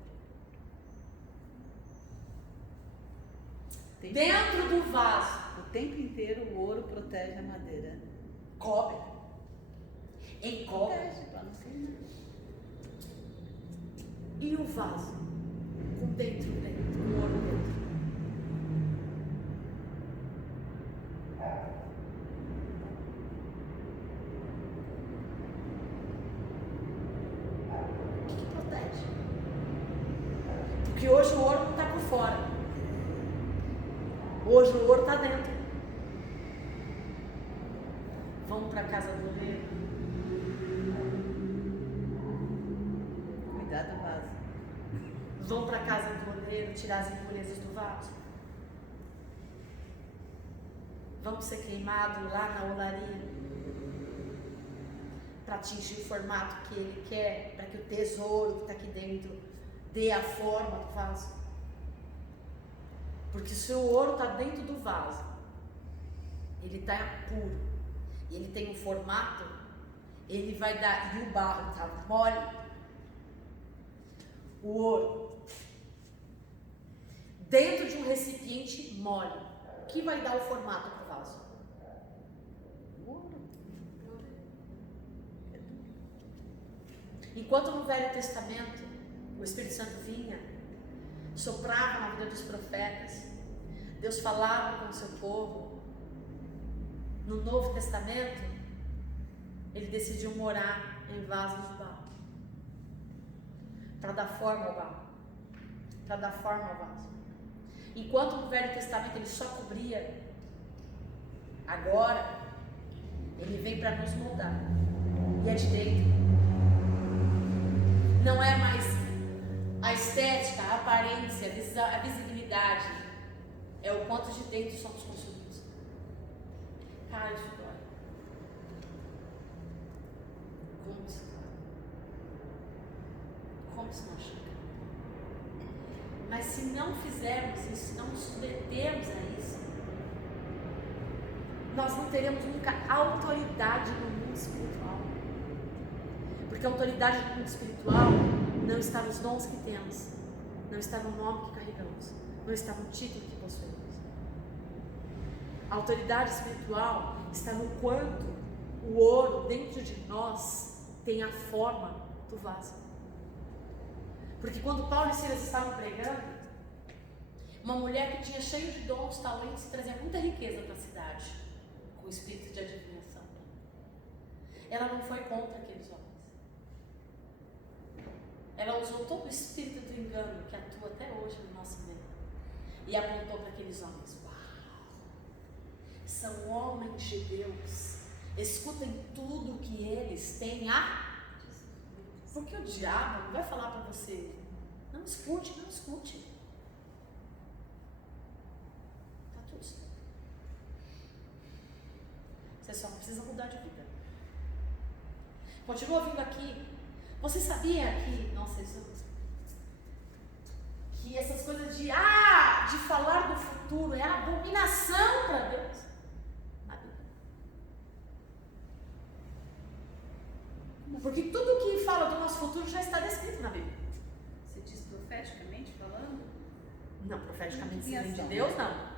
Dentro do vaso. O tempo inteiro o ouro protege a madeira. Cobre. Encobre. Protege, pra não queimar. E o vaso? Com dentro, com ouro dentro. O que protege? Porque hoje o ouro não está por fora. Hoje o ouro está dentro. Vamos para a casa do oleiro. Cuidado do vaso. vão para a casa do oleiro tirar as impurezas do vaso? Vão ser queimados lá na olaria para atingir o formato que ele quer, para que o tesouro que está aqui dentro dê a forma do vaso? Porque se o ouro está dentro do vaso, ele está puro, e ele tem um formato, ele vai dar, e o barro está mole, o ouro dentro de um recipiente mole, que vai dar o formato para o vaso? O ouro. Enquanto no Velho Testamento o Espírito Santo vinha, soprava na vida dos profetas, Deus falava com o seu povo, no Novo Testamento ele decidiu morar em vasos de barro, para dar forma ao barro, para dar forma ao vaso. Enquanto no Velho Testamento ele só cobria, agora ele vem para nos moldar, e é direito. Não é mais a estética, a aparência, a visibilidade, é o quanto de dentro somos consumidos. Cara, isso dói. Como isso dói? Como isso machuca? Mas se não fizermos isso, se não nos submetermos a isso, nós não teremos nunca autoridade no mundo espiritual. Porque a autoridade no mundo espiritual não está nos dons que temos, não está no nome que carregamos, não está no título que possuímos. A autoridade espiritual está no quanto o ouro dentro de nós tem a forma do vaso. Porque quando Paulo e Silas estavam pregando, uma mulher que tinha cheio de dons, talentos, trazia muita riqueza para a cidade, com o espírito de adivinhação, ela não foi contra aqueles homens. Ela usou todo o espírito do engano que atua até hoje no nosso meio e apontou para aqueles homens. Uau! São homens de Deus. Escutem tudo que eles têm a... Porque o diabo não vai falar para você, não escute, não escute. Está tudo certo. Você só precisa mudar de vida. Continua ouvindo aqui. Você sabia que, nossa Jesus, que essas coisas de falar do futuro é abominação para Deus? Na Bíblia. Porque tudo que fala do nosso futuro já está descrito na Bíblia. Você diz profeticamente falando? Não, profeticamente sim, de Deus não.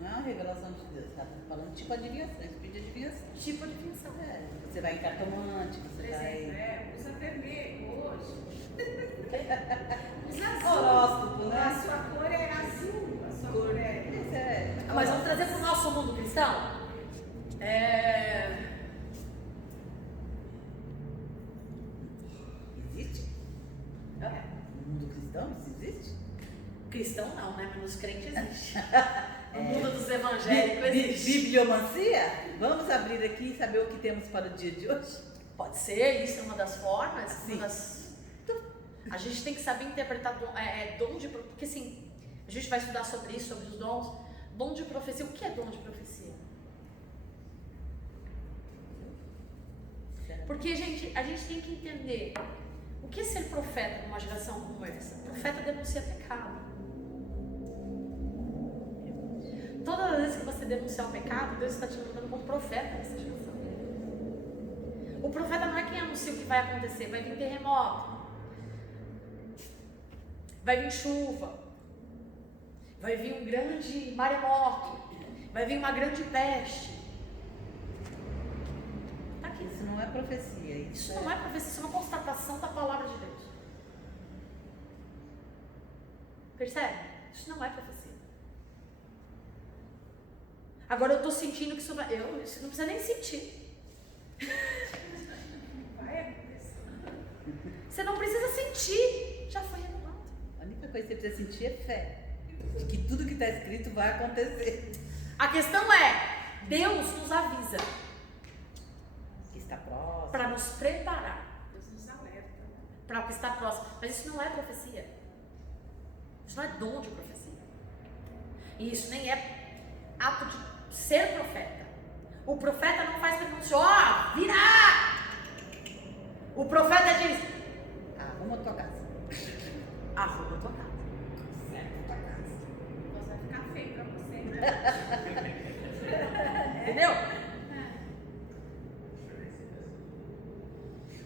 Não é uma revelação de Deus, tá falando tipo adivinhação, espírito de adivinhação. Tipo adivinhação. Você vai em cartomante, você Por vai... exemplo, usa vermelho hoje. Usa azul. Horóscopo, né? A sua cor é azul. A sua cor é... Isso é... Mas vamos trazer para o nosso mundo cristão? Existe? É. No mundo cristão isso existe? Cristão não, né? Mas nos crentes existe. No mundo dos evangélicos existe. Bibliomancia? Vamos abrir aqui e saber o que temos para o dia de hoje? Pode ser, isso é uma das formas. Sim. A gente tem que saber interpretar dom de... Porque assim, a gente vai estudar sobre isso, sobre os dons. Dom de profecia. O que é dom de profecia? Porque a gente tem que entender o que é ser profeta numa geração como essa. Profeta denuncia pecado. Todas as vezes que você denunciar um pecado, Deus está te mandando como profeta nessa geração. O profeta não é quem anuncia o que vai acontecer. Vai vir terremoto, vai vir chuva, vai vir um grande maremoto, vai vir uma grande peste. Tá aqui. Isso não é profecia. Isso não é profecia, isso é uma constatação da palavra de Deus. Percebe? Isso não é profecia. Agora eu estou sentindo que isso vai... Você não precisa nem sentir. Vai acontecer. Você não precisa sentir. Já foi revelado. A única coisa que você precisa sentir é fé. De que tudo que está escrito vai acontecer. A questão é, Deus nos avisa. Que está próximo. Para nos preparar. Deus nos alerta. para o que está próximo. Mas isso não é profecia. Isso não é dom de profecia. E isso nem é ato de ser profeta. O profeta não faz perguntas, ó, virá! O profeta diz, Arruma a tua casa. arruma a tua casa. Depois vai ficar feio pra você. Entendeu?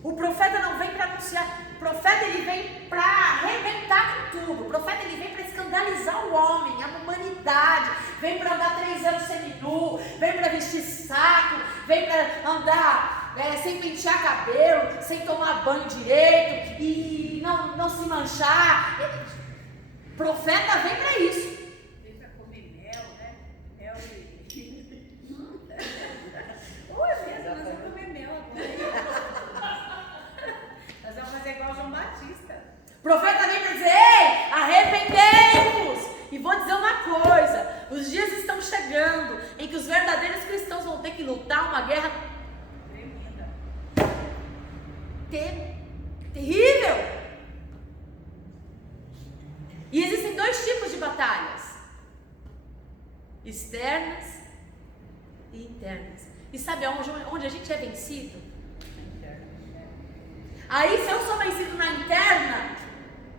O profeta não vem para anunciar. O profeta ele vem para arrebentar com tudo. O profeta ele vem para escandalizar o homem, a humanidade. Vem para andar 3 anos seminu. Vem para vestir saco. Vem para andar sem pentear cabelo, sem tomar banho direito e não se manchar. Profeta vem para isso. Vem pra comer mel, né? Mel e... Ui, mesmo, nós vamos comer mel agora. Nós vamos fazer igual o João Batista. Profeta vem para dizer, ei, arrependei-vos. E vou dizer uma coisa, os dias estão chegando em que os verdadeiros cristãos vão ter que lutar uma guerra Tremenda. terrível. E existem 2 tipos de batalhas, externas e internas. E sabe onde a gente é vencido? Aí se eu sou vencido na interna,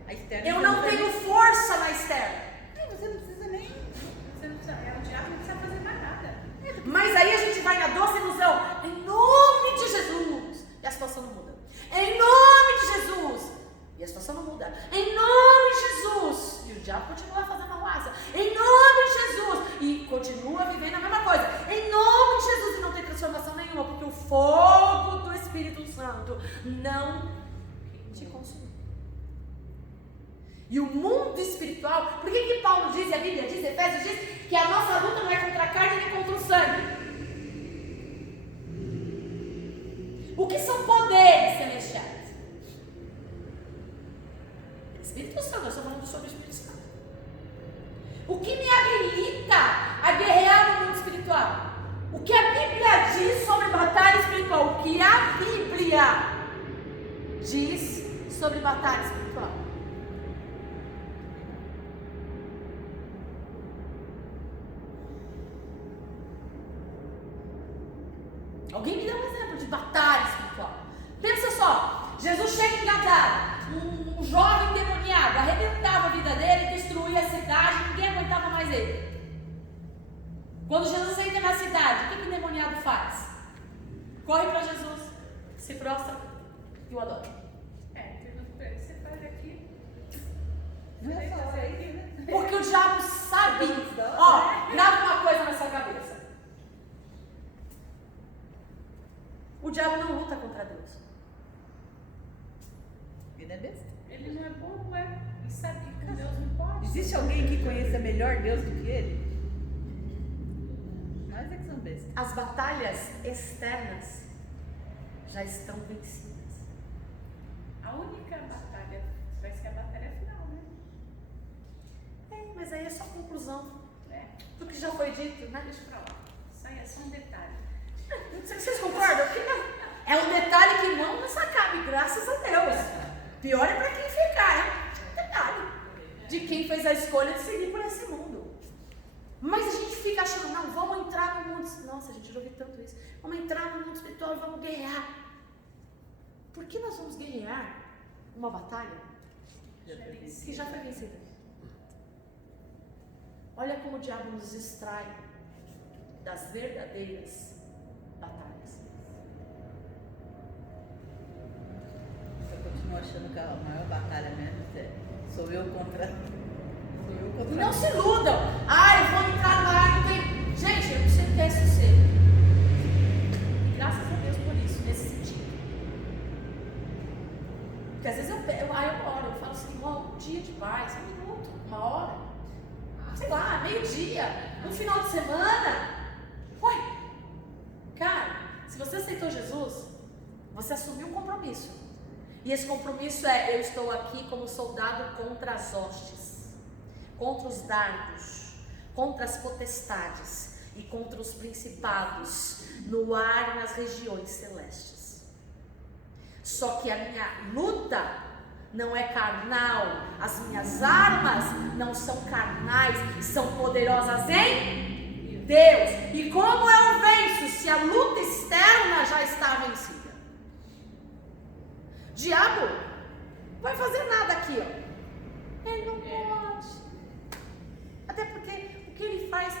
A externa eu você não tenho força na externa. Você não precisa nem. Você não precisa, o diabo não precisa fazer mais nada. Mas aí a gente vai na doce ilusão, em nome de Jesus, e a situação não muda. Em nome de Jesus, e a situação não muda. Em nome de Jesus, e o diabo continua fazendo arruaça. Em nome de Jesus, e continua vivendo a mesma coisa. Em nome de Jesus, e não tem transformação nenhuma, porque o fogo do Espírito Santo não te consumiu. E o mundo espiritual, por que Paulo diz, e a Bíblia diz, Efésios diz, que a nossa luta não é contra a carne nem contra o sangue? O que são poderes celestiais? Espírito Santo, nós estamos falando sobre o Espírito Santo. O que me habilita a guerrear no mundo espiritual? O que a Bíblia diz sobre batalha espiritual? O que a Bíblia diz sobre batalha espiritual? Alguém me dá um exemplo de batalha espiritual. Pensa só, Jesus chega em Gadara, um jovem endemoniado, arrebentava a vida dele, destruía a cidade, ninguém aguentava mais ele. Quando Jesus entra na cidade, o que o endemoniado faz? Corre para Jesus, se prostra e o adora. Pergunta pra ele, você faz aqui? Não é só hora aí, né? Porque o diabo sabe. Ó, grava uma coisa na sua cabeça. O diabo não luta contra Deus. Ele é besta. Ele não é bobo, é? Ele sabe que com Deus não pode. Existe alguém que conheça melhor Deus do que ele? Nós é que somos bestas. As batalhas externas já estão vencidas. A única batalha vai ser a batalha final, né? Mas aí é só conclusão É, do que já foi dito, né? deixa pra lá. Isso aí é só um detalhe. Vocês concordam? Que não. É um detalhe que não nos acabe, graças a Deus. Pior é para quem ficar, é um detalhe de quem fez a escolha de seguir por esse mundo. Mas a gente fica achando, não, vamos entrar no mundo. Nossa, a gente já ouviu tanto isso. Vamos entrar no mundo espiritual e vamos guerrear. Por que nós vamos guerrear uma batalha que já foi vencida? Olha como o diabo nos distrai das verdadeiras batalhas. Eu continuo achando que a maior batalha mesmo sou eu contra. Não se iludam. Eu vou entrar na área, não tem. Gente, eu não sei o que é sossego. E graças a Deus por isso, nesse sentido. Porque às vezes eu oro, eu falo assim, um dia de paz, 1 minuto, 1 hora, sei lá, meio-dia, no final de semana. Ué, cara, se você aceitou Jesus, você assumiu um compromisso. E esse compromisso é: eu estou aqui como soldado contra as hostes, contra os dardos, contra as potestades e contra os principados no ar e nas regiões celestes. Só que a minha luta não é carnal. As minhas armas não são carnais, são poderosas em Deus. E como eu venço se a luta externa já está vencida? Diabo vai fazer nada aqui, ó. Ele não pode. Até porque o que ele faz?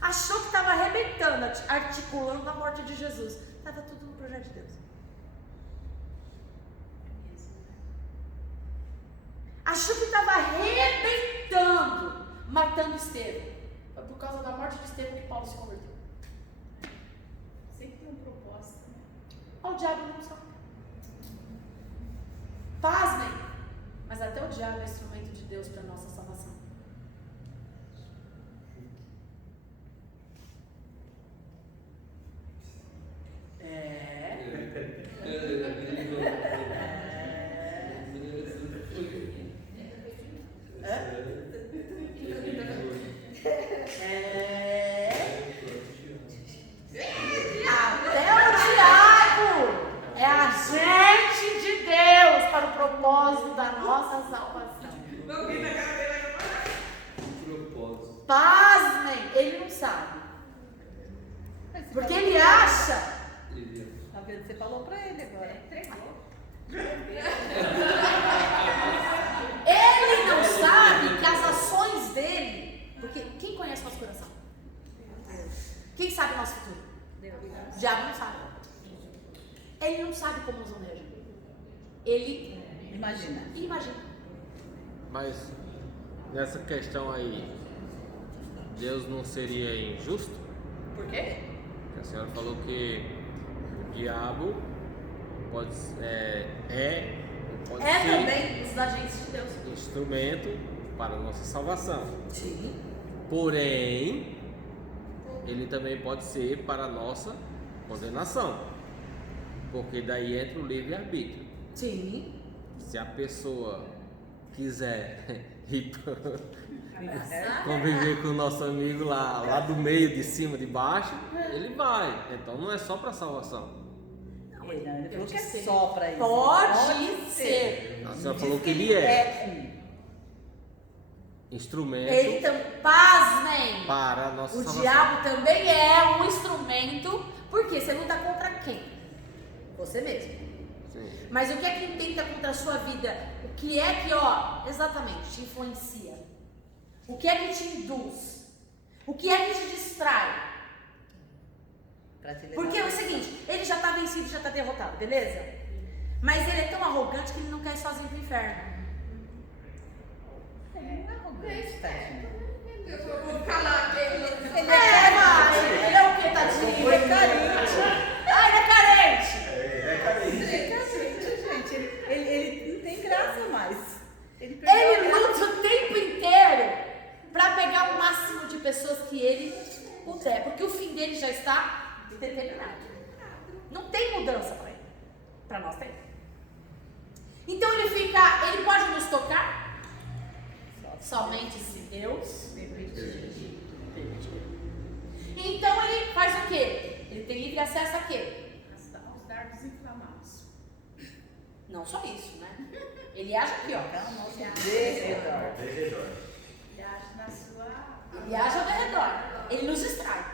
Achou que estava arrebentando, articulando a morte de Jesus. Estava tudo no projeto de Deus. Achou que estava arrebentando, matando Estevão. Foi por causa da morte de Estevão que Paulo se converteu. Sempre tem um propósito, né? O diabo não sabe. Pasmem. Mas até o diabo é instrumento de Deus para nossa salvação. Até o diabo é agente de Deus para o propósito da nossa salvação. Pasmem, ele não sabe. Porque ele acha. Tá vendo? Você falou pra ele agora. Entregou. Ele não sabe que as ações dele. Porque quem conhece nosso coração? Quem sabe nosso futuro? O diabo não sabe. Ele não sabe como nós vamos reagir. Ele Imagina. imagina. Mas nessa questão aí, Deus não seria injusto? Por quê? Porque a senhora falou que o diabo pode pode É ser também os agentes de Deus. instrumento para a nossa salvação. Sim. Porém, ele também pode ser para a nossa condenação. Porque daí entra o livre-arbítrio. Sim. Se a pessoa quiser ir conviver com o nosso amigo lá do meio, de cima, de baixo, ele vai. Então não é só para salvação. Ele falou que é só pra isso. Pode ser. A senhora falou que ele é instrumento Ele pasmem. para a nossa O salvação. diabo também é um instrumento. Porque você luta contra quem? Você mesmo. Sim. Mas o que é que tenta contra a sua vida? O que é que, exatamente, te influencia? O que é que te induz? O que é que te distrai? Pra te levar Porque é o pra- seguinte, ele já está vencido, já está derrotado, beleza? Mas ele é tão arrogante que ele não quer ir sozinho pro inferno. Ele não é arrogante, tadinho. Eu vou falar dele. Ele é o que, tadinho? Ele é carente. Ah, ele é carente! Ele é carente, gente. Ele não tem graça mais. Ele perdeu a Ele graça. luta o tempo inteiro para pegar o máximo de pessoas que ele puder, porque o fim dele já está determinado. Não tem mudança para ele. Para nós tem. Então ele pode nos tocar somente se Deus permitir. Então ele faz o quê? Ele tem livre acesso a quê? Os dardos inflamados. Não só isso, né? Ele age aqui, ó. Derredor. Ele age na sua. Ele age ao redor. Ele nos distrai.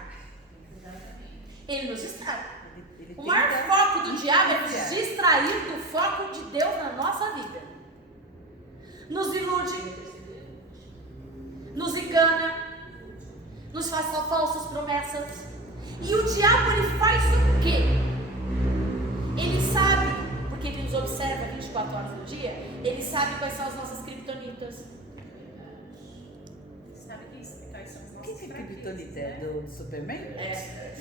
Ele nos distrai. Ele O maior tenta- foco do diabo é nos distrair do foco de Deus na nossa vida. Nos ilude, nos engana, nos faz falsas promessas. E o diabo, ele faz o quê? Ele sabe, porque ele nos observa 24 horas no dia, ele sabe quais são as nossas criptonitas. Sabe quais são os nossos O que é fraquezas, criptonita? né? Do Superman? É.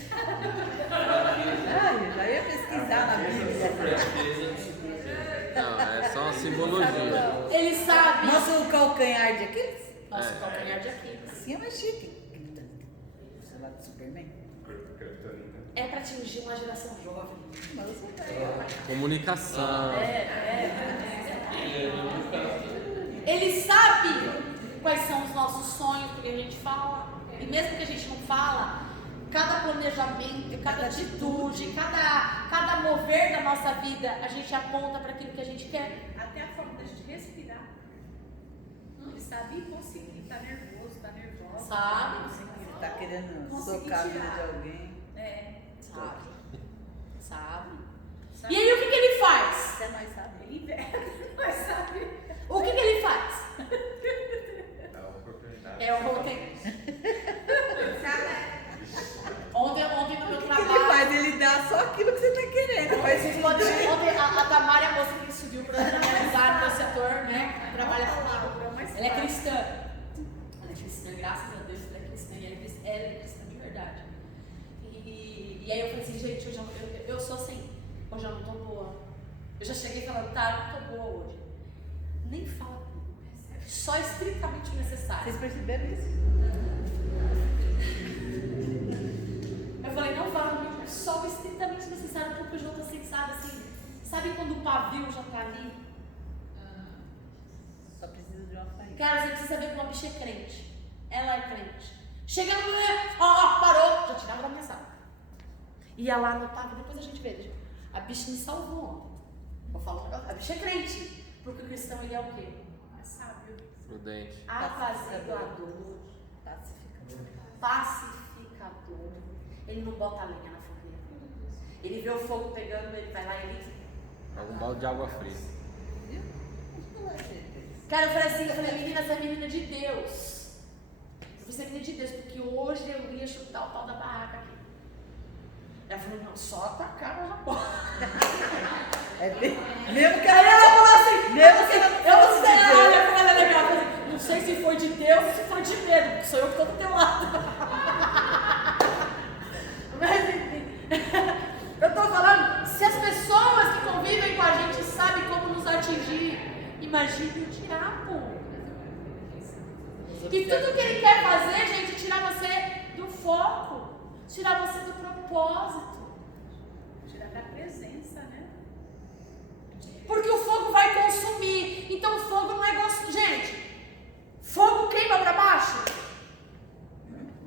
Eu já ia pesquisar na Bíblia. Não, é só uma simbologia. Ele sabe. Nosso calcanhar de Aquiles? Nosso calcanhar de Aquiles. Assim é mais chique. Sei lá, do Superman. Kryptonita. É para atingir uma geração jovem. Comunicação. Ele sabe quais são os nossos sonhos, porque a gente fala. E mesmo que a gente não fala, cada planejamento, cada atitude, cada mover da nossa vida, a gente aponta para aquilo que a gente quer. Até a forma da gente respirar. Ele sabe conseguir, tá nervoso, tá nervosa. Sabe? Não sei o que. Tá querendo Consegui socar a vida tirar. de alguém. Sabe? Sabe? E aí o que ele faz? Até nós sabemos. Ele inverno, mas sabe? O que ele faz? Dá a oportunidade. Ontem no meu O que trabalho. ele faz? Ele dá só aquilo que você tá querendo. Mas Ontem a Tamara, a moça que subiu para analisar no meu setor, né? Trabalha comigo. Ela é cristã. Ela é cristã, graças a Deus, ela é cristã. E ela é cristã de verdade. E aí eu falei assim, gente, eu sou assim. Hoje eu não tô boa. Eu já cheguei falando, tá, eu não tô boa hoje. Nem fala comigo. Só estritamente necessário. vocês perceberam isso? Eu falei, não fala comigo, só o estritamente necessário, porque eu já tô assim, sabe quando o pavio já tá ali? Só precisa de uma faísca. Cara, você precisa ver como a bicha é crente. Ela é crente. Chega a mulher, parou, já tirava da minha sala. Ia lá, anotava, depois a gente vê. A bicha me salvou ontem. Eu falo, a bicha é crente. Porque o cristão, ele é o quê? É sábio. Prudente. Apaziguador. Pacificador. Ele não bota a lenha na fogueira. Ele vê o fogo pegando, ele vai lá e ele... Joga um balde de água fria. Cara, eu falei, menina, você é menina de Deus. Você é menina de Deus, porque hoje eu ia chutar o pau da barraca aqui. Ela falou, não, só atacar eu já posso. Mesmo que Aí ela ela falou assim, mesmo que ela não eu não fosse sei, de Deus. olha como ela é legal. Eu falei, não sei se foi de Deus ou se foi de medo, porque sou eu que estou do teu lado. Mas enfim, eu estou falando, se as pessoas que convivem com a gente sabem como nos atingir, imagine o diabo. E tudo que ele quer fazer, gente, é tirar você do foco, tirar você do propósito. Tirar da presença, né? Porque o fogo vai consumir. Então o fogo não é gosto. Gente, fogo queima para baixo?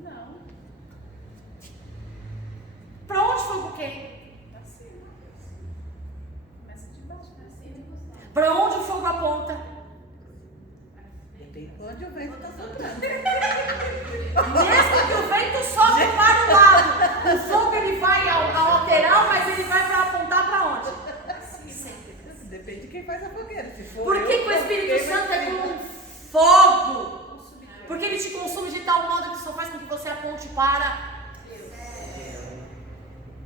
Não. Para onde fogo queima? Pra cima. Começa de baixo pra cima. Para onde o fogo aponta? Depende de onde o vento tá soprando. Mesmo que o vento sopre para o lado, o fogo ele vai ao lateral, mas ele vai para apontar para onde? Sempre. Depende de quem faz a fogueira. Se for Por que, eu, que o Espírito quem vai Santo é ser? como um fogo? Porque ele te consome de tal modo que só faz com que você aponte para...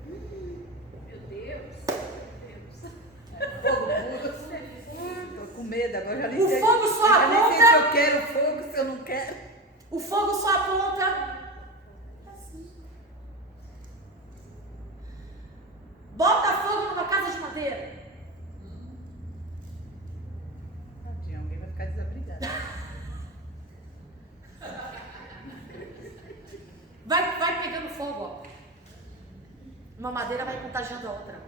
Meu Deus. Tô com medo, agora já nem O sei. fogo só já nem sei se aponta. eu quero fogo, se eu não quero. O fogo só aponta assim. Bota fogo numa casa de madeira. Tadinho, alguém vai ficar desabrigado. Vai pegando fogo, ó. Uma madeira vai contagiando a outra.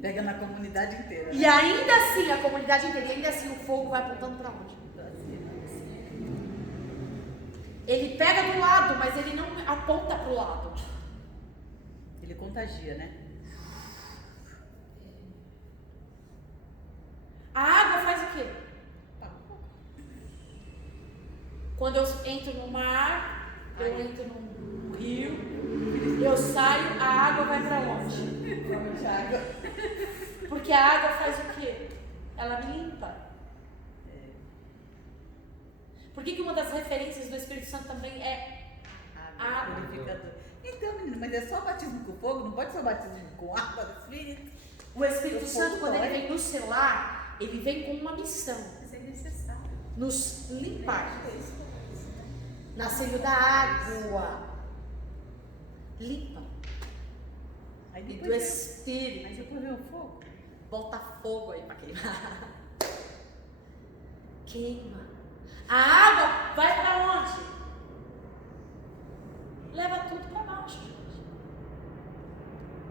Pega na comunidade inteira. E ainda assim, a comunidade inteira, e ainda assim o fogo vai apontando para onde? Ele pega do lado, mas ele não aponta para o lado. Ele contagia, né? A água faz o quê? Quando eu entro no mar, eu entro num rio, eu saio, a água vai para onde? Porque a água faz o quê? Ela me limpa. Por que uma das referências do Espírito Santo também é água? Purificador. Então, menino, mas é só batismo com fogo? Não pode ser batismo com água do Espírito? O Espírito O Santo, fogo quando ele dói. vem nos selar, ele vem com uma missão: Mas é necessário. nos limpar. Nasceu da água, limpa. Aí E depois do vem- Espírito, Aí depois vem o fogo. bota fogo aí para queimar. Queima. A água vai para onde? Leva tudo para baixo, gente.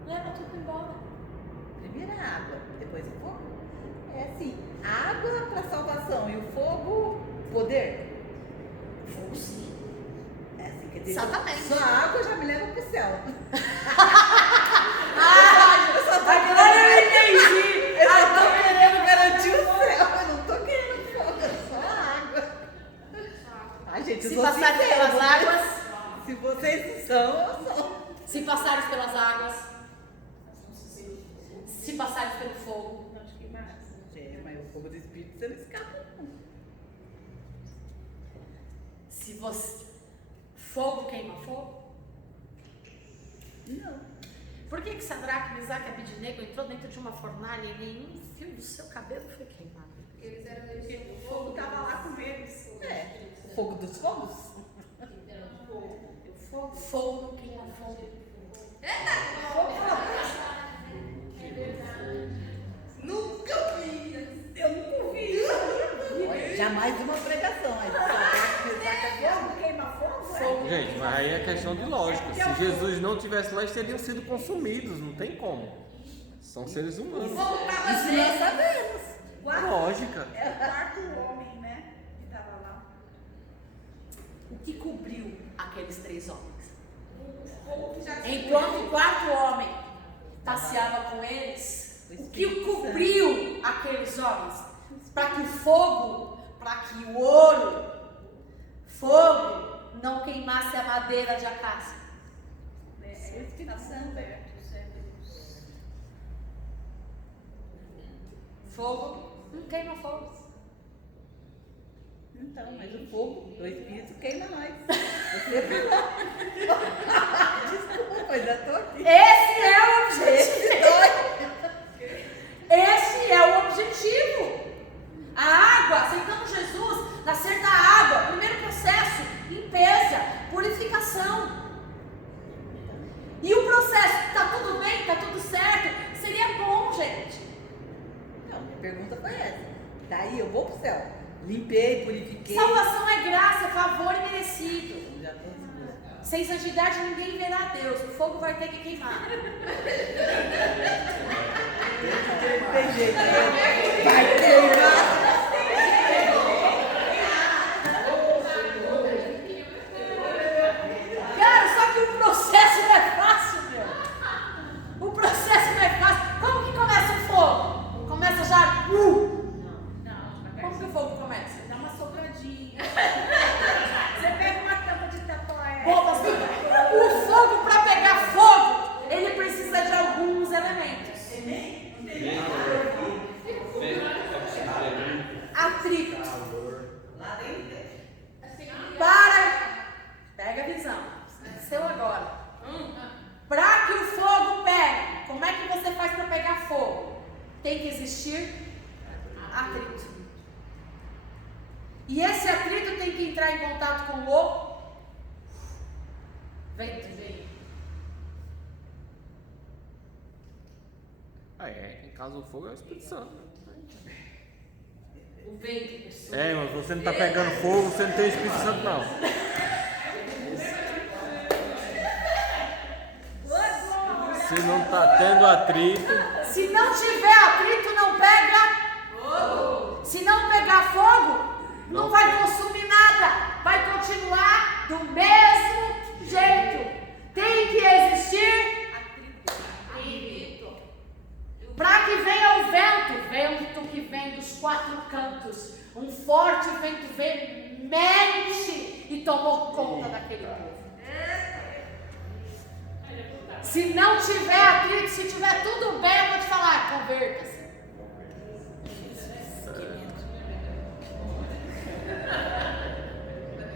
Leva tudo embora. Primeiro a água, depois o fogo. É assim, a água para salvação e o fogo, poder. Fogo sim. É assim. Quer dizer, Exatamente. só a água já me leva pro céu. Agora eu entendi. Eu só tô querendo garantir o céu, eu não tô querendo fogo, é só a água. Ai, gente, eu Se sou passares sincera, pelas águas, se vocês são, eu sou. se passares pelas águas, se passares pelo fogo, Acho que mais. Mas o fogo do Espírito você não escapa, não. se você... Fogo queima fogo? Não. Por que Sadraque, Mesaque e Abednego entrou dentro de uma fornalha e nenhum fio do seu cabelo foi queimado? Eles eram legião do O fogo estava lá com eles. O fogo dos fogos? O fogo. Fogo não queima fogo. Nunca vi. Eu nunca ouvi isso. Olha, jamais uma pregação. Aí, Fogo queima fogo? Gente, mas aí é questão de lógica. Se Jesus não tivesse lá, eles teriam sido consumidos. Não tem como. São seres humanos. isso nós sabemos. Lógica. É o quarto homem, né? Que estava lá. O que cobriu aqueles 3 homens? fogo que já tinha. Enquanto o 4º homem passeava com eles, o que cobriu aqueles homens? Para que o fogo, para que o ouro, fogo, não queimasse a madeira de acácia. É, estação abertos, é Deus. Fogo não queima fogo. Então, mas o fogo do Espírito queima nós. Você falou. Desculpa, ainda tô aqui. Esse é o objetivo. Esse é o objetivo. A água, aceitando Jesus, nascer da água, primeiro processo, limpeza, purificação. E o processo, tá tudo bem, tá tudo certo, seria bom, gente. Não, minha pergunta foi essa. Daí eu vou pro céu. Limpei, purifiquei. Salvação é graça, favor e merecido. Já tô segura. Sem santidade ninguém verá Deus, o fogo vai ter que queimar. Tem jeito, né? Vai queimar. Cara, só que o processo não é fácil, meu. O processo não é fácil. Como que começa o fogo? Começa já. Não, Como que o fogo começa? dá uma sopradinha. Você pega uma tampa de tapaué. Bom, pastor, o fogo, para pegar fogo, ele precisa de alguns elementos. Atrito. Pega a visão. Seu agora. Para que o fogo pegue, como é que você faz para pegar fogo? Tem que existir atrito. E esse atrito tem que entrar em contato com o vento. Em casa do fogo é o Espírito Santo. O vento. Mas você não tá pegando fogo, você não tem o Espírito Santo, não. Se não tá tendo atrito, Se não tiver atrito, não pega fogo. Se não pegar fogo, não vai consumir nada. Vai continuar do mesmo jeito. Tem que existir atrito. Para que venha o vento que vem dos 4 cantos. Um forte vento veemente e tomou conta daquele povo. Se não tiver atrito, se tiver tudo bem, eu vou te falar, converta-se.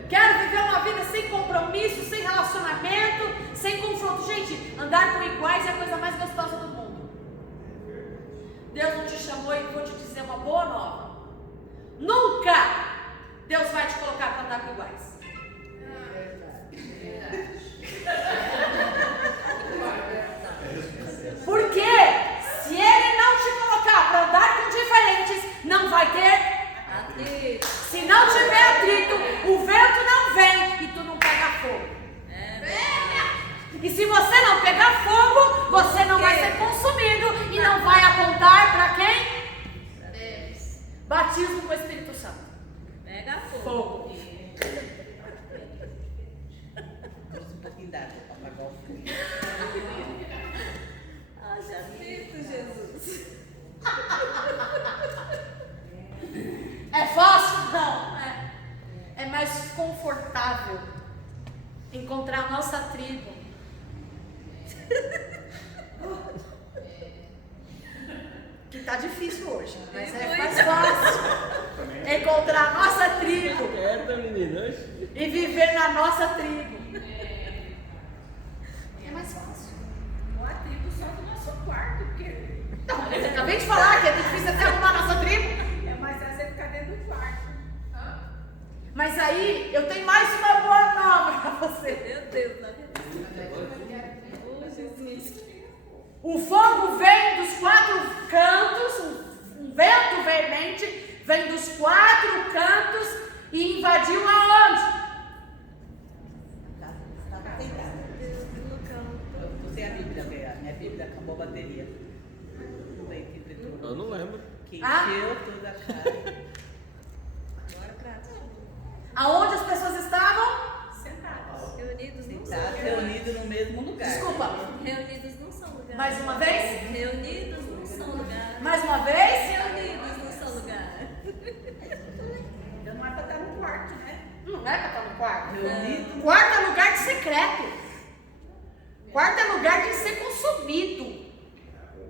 Quero viver uma vida sem compromisso, sem relacionamento, sem confronto. Gente, andar com iguais é a coisa mais gostosa do mundo. Deus não te chamou e vou te dizer uma boa nova. Nunca Deus vai te colocar para andar com iguais. Porque se Ele não te colocar para andar com diferentes, não vai ter atrito. Se não tiver atrito, o vento não vem e tu não pega fogo. E se você não pegar fogo, você não vai ser consumido e não vai apontar para quem? Batismo com o Espírito Santo. Pega fogo. Fogo. encontrar a nossa tribo. Que tá difícil hoje, mas é mais fácil encontrar a nossa tribo e viver na nossa tribo. É mais fácil. Ou a tribo só do nosso quarto, porque Não, eu acabei de falar que é difícil até arrumar a nossa tribo. é mais fácil você ficar dentro do quarto. Mas aí eu tenho mais uma boa nova pra você. Meu Deus, tá vendo? O fogo vem dos quatro cantos, um vento veemente vem dos quatro cantos e invadiu aonde? Estava deitada. Eu sem a Bíblia, minha Bíblia acabou a bateria. Não veio interpretou. Eu não lembro. Que Ah. encheu toda a cara. Agora pra Aonde as pessoas estavam? Sentados. reunidos não Tá são. reunido no mesmo lugar. Desculpa, Reunidos não são lugar. mais uma vez? Reunidos não são lugar. Mais uma vez? Reunidos não são lugar. Então não é pra estar no quarto, né? Não é pra estar no quarto. Reunido. Quarto é lugar de secreto. Quarto é lugar de ser consumido.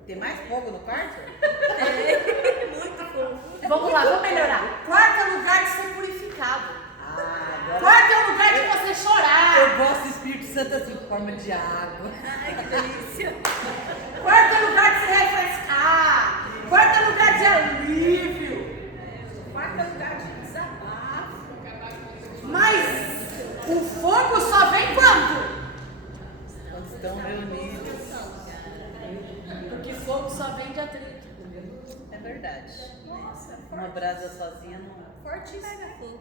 Tem mais fogo no quarto? Muito fofo. Vamos lá, vamos melhorar. Quarto é lugar de ser purificado. Agora Quarto é lugar de você chorar. eu gosto do Espírito Santo assim, em forma de água. Ai, que delícia. Quarto é lugar de se refrescar. Quarto é lugar de alívio. Quarto é lugar de desabafo. Mas o fogo só vem quando? Quando estão reunidos. Porque fogo só vem de atrito. É verdade. Nossa, Uma brasa sozinha não fortíssimo. Pega fogo.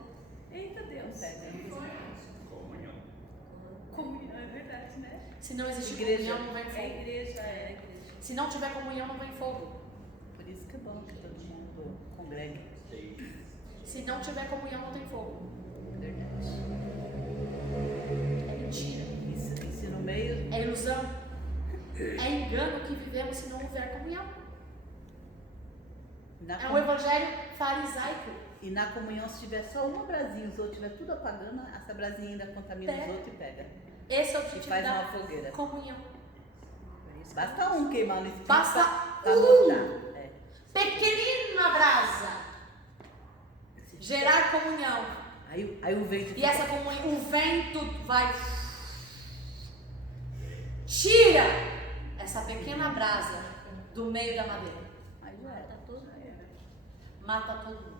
Eita Deus. pega. Comunhão, é verdade, né? Se não existe Igreja. comunhão, não vem É fogo. igreja, é igreja. Se não tiver comunhão, não vem fogo. Por isso que é bom que todo mundo congregue. Se não tiver comunhão, não tem fogo. É verdade. É mentira. E se no meio. É ilusão. É engano que vivemos se não houver comunhão. Na É um evangelho farisaico. E na comunhão, se tiver só uma brasinha, os outros estiver tudo apagando, essa brasinha ainda contamina Pega. os outros e pega. Esse é o E objetivo faz da uma fogueira. comunhão. Basta um queimar no espírito Basta pra um. mostrar. É. Pequenina brasa. Gerar comunhão. Aí o vento. E essa comunhão, o vento vai. Tira essa pequena brasa do meio da madeira. Aí já era. Tá tudo. Mata todo mundo.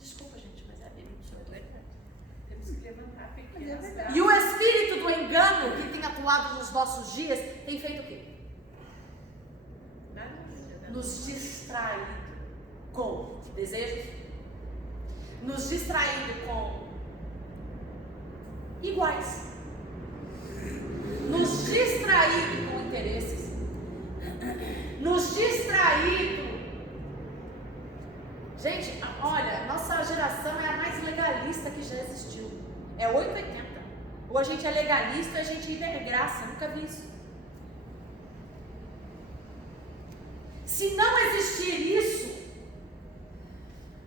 Desculpa, gente, mas é a Bíblia do Senhor. Temos que levantar Mas é pequenas verdade. E o espírito do engano que tem atuado nos nossos dias tem feito o quê? Nos distraído com desejos, nos distraído com iguais, nos distraído com interesses, nos distraído. Gente, olha, nossa geração é a mais legalista que já existiu. É 880. Ou a gente é legalista ou a gente vive de graça. Nunca vi isso. Se não existir isso,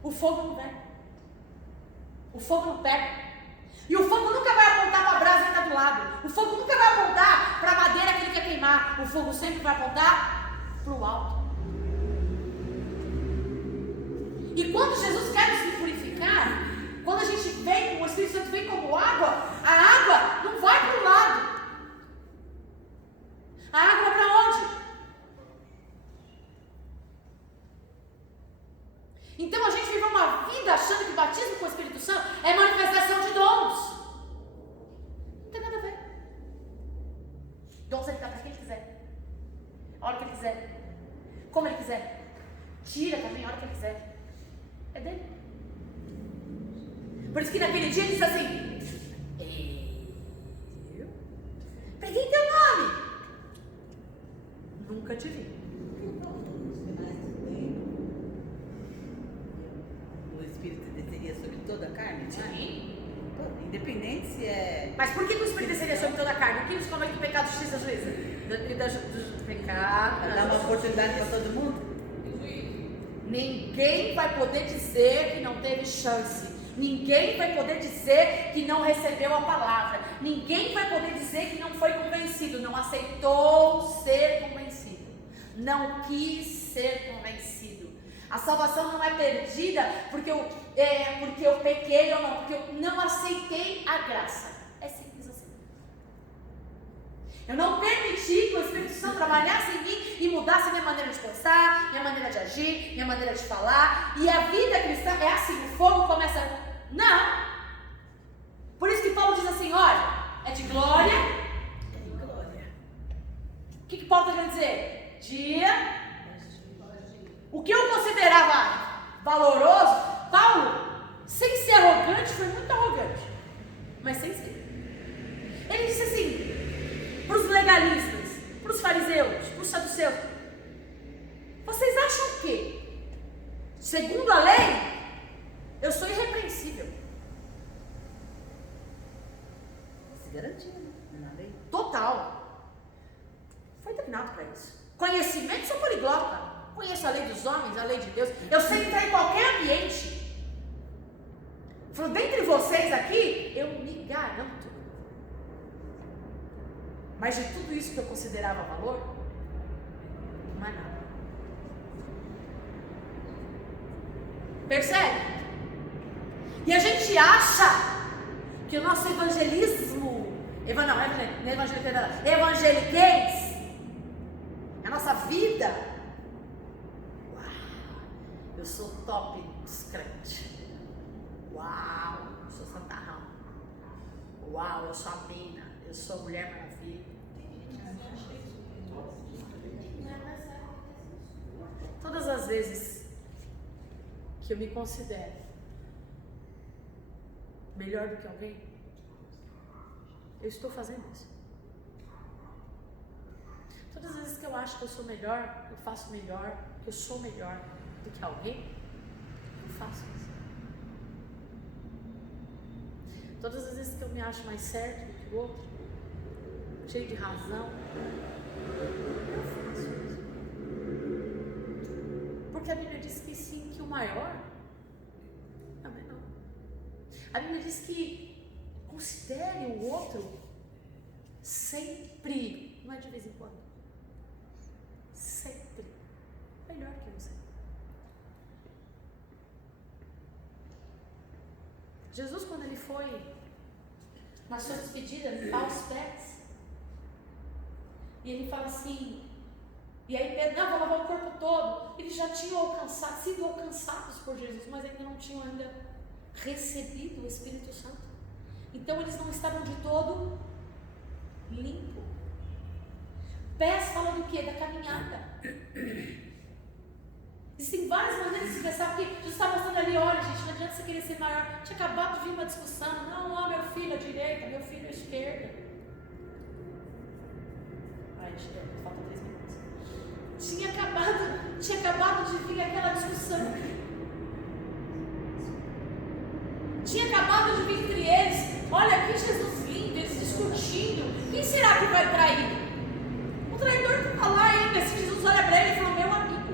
o fogo não vem. O fogo não pega. E o fogo nunca vai apontar para a brasa que está do lado. O fogo nunca vai apontar para a madeira que ele quer queimar. O fogo sempre vai apontar para o alto. E quando Jesus quer nos purificar, quando a gente vem, o Espírito Santo vem como água, a água não vai para o lado. A água vai para onde? Então a gente vive uma vida achando que o batismo com o Espírito Santo é manifestação de dons. Não tem nada a ver. Dons ele dá para quem ele quiser. A hora que ele quiser. Como ele quiser. Tira também a hora que ele quiser. É dele. Por isso que naquele dia ele diz assim: eu peguei teu nome. Nunca te vi. O Espírito desceria sobre toda a carne? Não é? Sim. Independente se é. Mas por que o Espírito desceria sobre toda a carne? O que nos convence do pecado, justiça, juízo? Do pecado. Pra dar uma oportunidade para todo mundo? Ninguém vai poder dizer que não teve chance. Ninguém vai poder dizer que não recebeu a palavra. Ninguém vai poder dizer que não foi convencido, não aceitou ser convencido, não quis ser convencido. A salvação não é perdida porque eu pequei ou não, porque eu não aceitei a graça. É simples assim. Eu não permiti que o Espírito Santo trabalhasse em mim e mudasse minha maneira de pensar, minha maneira de agir, minha maneira de falar. E a vida cristã é assim, o fogo começa... Não! Por isso que Paulo diz assim, olha, é de glória. O que Paulo está querendo dizer? O que eu considerava valoroso, Paulo, sem ser arrogante, foi muito arrogante, mas sem ser. Ele disse assim, para os legalistas, para os fariseus, para os saduceus, vocês acham que, segundo a lei, eu sou irrepreensível? Se garantia, na lei. Total. Foi treinado para isso. Conhecimento, sou poliglota. Conheço a lei dos homens, a lei de Deus. Eu sei entrar em qualquer ambiente. Falou, dentre vocês aqui, eu me garanto. Mas de tudo isso que eu considerava valor, não é nada. Percebe? E a gente acha que o nosso evangeliquez, a nossa vida, uau, eu sou top dos crentes, uau, eu sou santarrão, uau, eu sou a mina, eu sou a mulher maravilha. Todas as vezes que eu me considero melhor do que alguém, eu estou fazendo isso. Todas as vezes que eu acho que eu sou melhor, eu faço melhor, que eu sou melhor do que alguém, eu faço isso. Todas as vezes que eu me acho mais certo do que o outro, cheio de razão, eu faço isso. Porque a Bíblia diz que sim, que o maior é o menor. A Bíblia diz que considere o outro sempre, não é de vez em quando, sempre melhor que você. Jesus, quando ele foi na sua despedida aos pés, e ele fala assim, e aí Pedro, não, vou lavar o corpo todo. Eles já tinham sido alcançados por Jesus, mas ainda não tinham recebido o Espírito Santo. Então eles não estavam de todo limpo. Pés fala do quê? Da caminhada. Existem várias maneiras de se pensar, porque Jesus está mostrando ali, olha gente, não adianta você querer ser maior. Tinha acabado de vir uma discussão, não, ó, meu filho à direita, meu filho à esquerda. Ai, esquerda, falta 3 minutos. Tinha acabado de vir aquela discussão. Tinha acabado de vir entre eles, olha que Jesus lindo, eles discutindo. Quem será que vai trair? O traidor que está lá ainda. Se Jesus olha para ele e fala, meu amigo.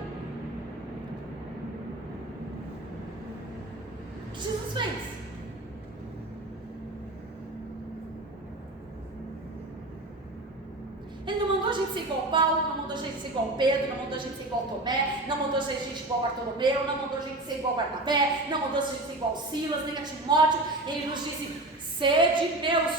O que Jesus fez? Ele não mandou a gente ser igual Paulo, não mandou a gente ser igual Pedro, não mandou a gente ser igual Tomé, não mandou a gente igual Bartolomeu, não mandou a gente ser igual Barnabé, não mandou a gente ser igual Silas, nem a Timóteo. Ele nos disse, sede meus,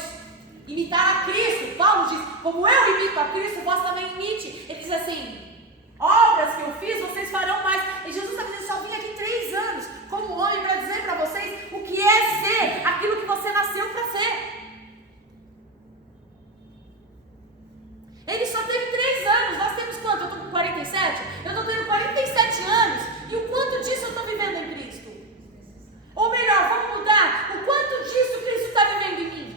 imitar a Cristo. Paulo diz, como eu imito a Cristo, vós também imite. Ele diz assim, obras que eu fiz, vocês farão mais. E Jesus está dizendo, só vim aqui 3 anos, como homem, para dizer para vocês o que é ser aquilo que você nasceu para ser. Ele só teve 3 anos, nós temos quanto? Eu estou com 47? Eu estou tendo 47 anos. E o quanto disso eu estou vivendo em Cristo? Ou melhor, vamos mudar. O quanto disso Cristo está vivendo em mim?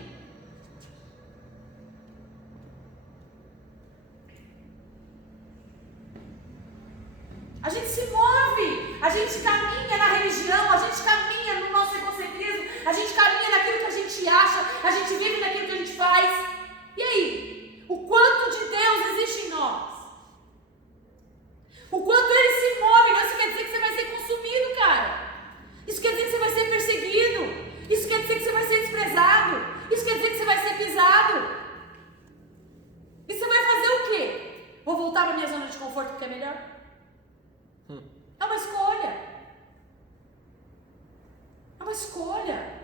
A gente se move, a gente caminha na religião, a gente caminha no nosso egocentrismo, a gente caminha naquilo que a gente acha, a gente vive naquilo que a gente faz. E aí? O quanto de Deus existe em nós? O quanto Ele se move, não isso quer dizer que você vai ser consumido, cara. Isso quer dizer que você vai ser perseguido. voltar para minha zona de conforto porque é melhor? É uma escolha. É uma escolha.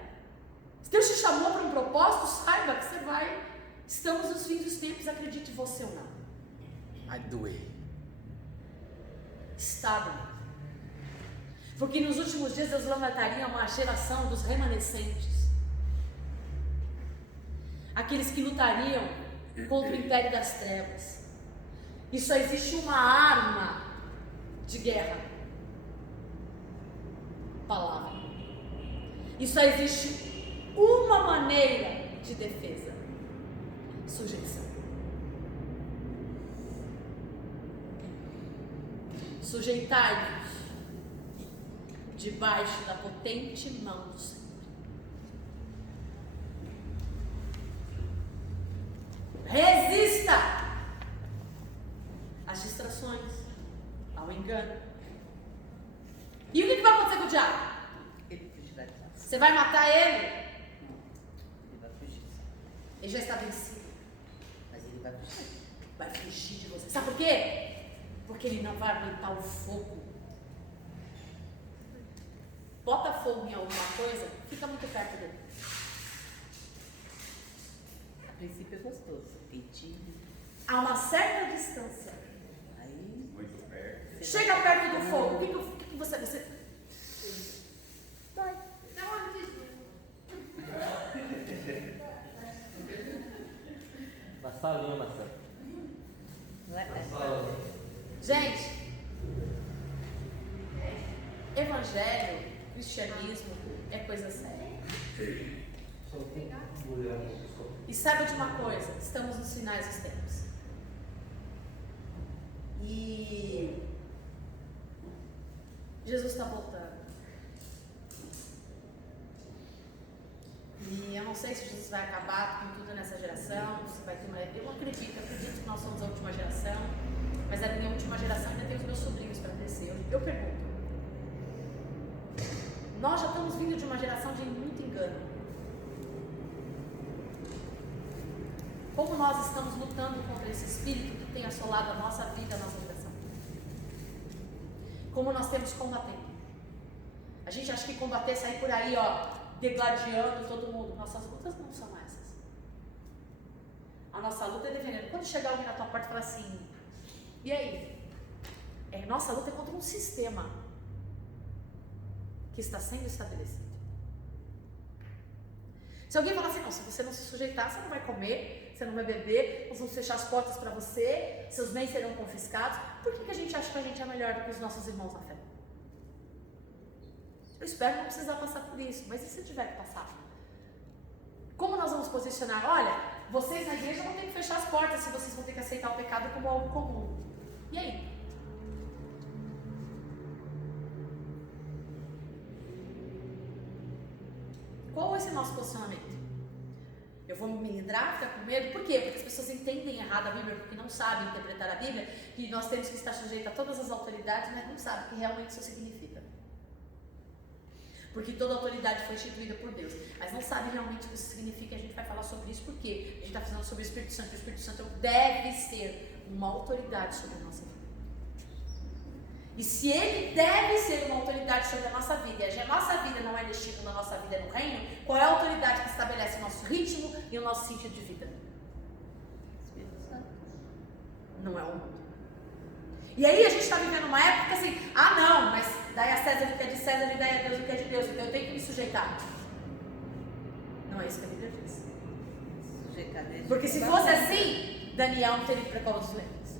Se Deus te chamou para um propósito, saiba que você vai. Estamos nos fins dos tempos, acredite você ou não. Vai doer. Está doendo. Porque nos últimos dias Deus levantaria uma geração dos remanescentes. Aqueles que lutariam contra o império das trevas. E só existe uma arma de guerra. Palavra. E só existe uma maneira de defesa. Sujeição. Sujeitai-vos debaixo da potente mão do Senhor. Resista às distrações, ao engano. E o que vai acontecer com o diabo? Ele fugirá de nós. Você vai matar ele? Ele vai fugir. Ele já está vencido. Mas ele vai fugir. Vai fugir de você. Sabe por quê? Porque ele não vai aguentar o fogo. Bota fogo em alguma coisa, fica muito perto dele. A princípio é gostoso. Quentinho. A uma certa distância. Aí. Muito perto. Chega perto do fogo. O que você. Vai. Dá uma rapidinho. Na salinha, Marcelo. Não é? Gente, evangelho, cristianismo é coisa séria. E saiba de uma coisa, estamos nos finais dos tempos. E Jesus está voltando. E eu não sei se Jesus vai acabar com tudo nessa geração, se vai ter uma... Eu acredito que nós somos a última geração, mas a minha última geração ainda tem os meus sobrinhos para crescer. Eu pergunto, nós já estamos vindo de uma geração de muito engano. Como nós estamos lutando contra esse espírito que tem assolado a nossa vida, a nossa geração? Como nós temos combatendo? A gente acha que combater é sair por aí, degladiando todo mundo. Nossas lutas não são essas. A nossa luta é defendendo. Quando chegar alguém na tua porta e falar assim, e aí? Nossa luta é contra um sistema que está sendo estabelecido. Se alguém falar assim, não, se você não se sujeitar, você não vai comer, você não vai beber, nós vamos fechar as portas para você, seus bens serão confiscados. Por que a gente acha que a gente é melhor do que os nossos irmãos na fé? Eu espero não precisar passar por isso, mas e se eu tiver que passar? Como nós vamos posicionar? Olha, vocês na igreja vão ter que fechar as portas se vocês vão ter que aceitar o pecado como algo comum. E aí? Qual vai ser o nosso posicionamento? Eu vou me melindrar, ficar com medo? Por quê? Porque as pessoas entendem errado a Bíblia, porque não sabem interpretar a Bíblia, que nós temos que estar sujeitos a todas as autoridades, mas não sabem o que realmente isso significa. Porque toda autoridade foi instituída por Deus, mas não sabe realmente o que isso significa. A gente vai falar sobre isso porque a gente está falando sobre o Espírito Santo. O Espírito Santo deve ser uma autoridade sobre a nossa vida. E se ele deve ser uma autoridade sobre a nossa vida, e a nossa vida não é destino, a nossa vida é no reino, qual é a autoridade que estabelece o nosso ritmo e o nosso sentido de vida? Espírito Santo. Não é o mundo. E aí a gente está vivendo uma época assim, não, mas dai a César o que é de César e dai a Deus o que é de Deus, então eu tenho que me sujeitar. Não é isso que a Bíblia diz. Sujeitar desde Porque se fosse assim, Daniel não teria que preparar os leões.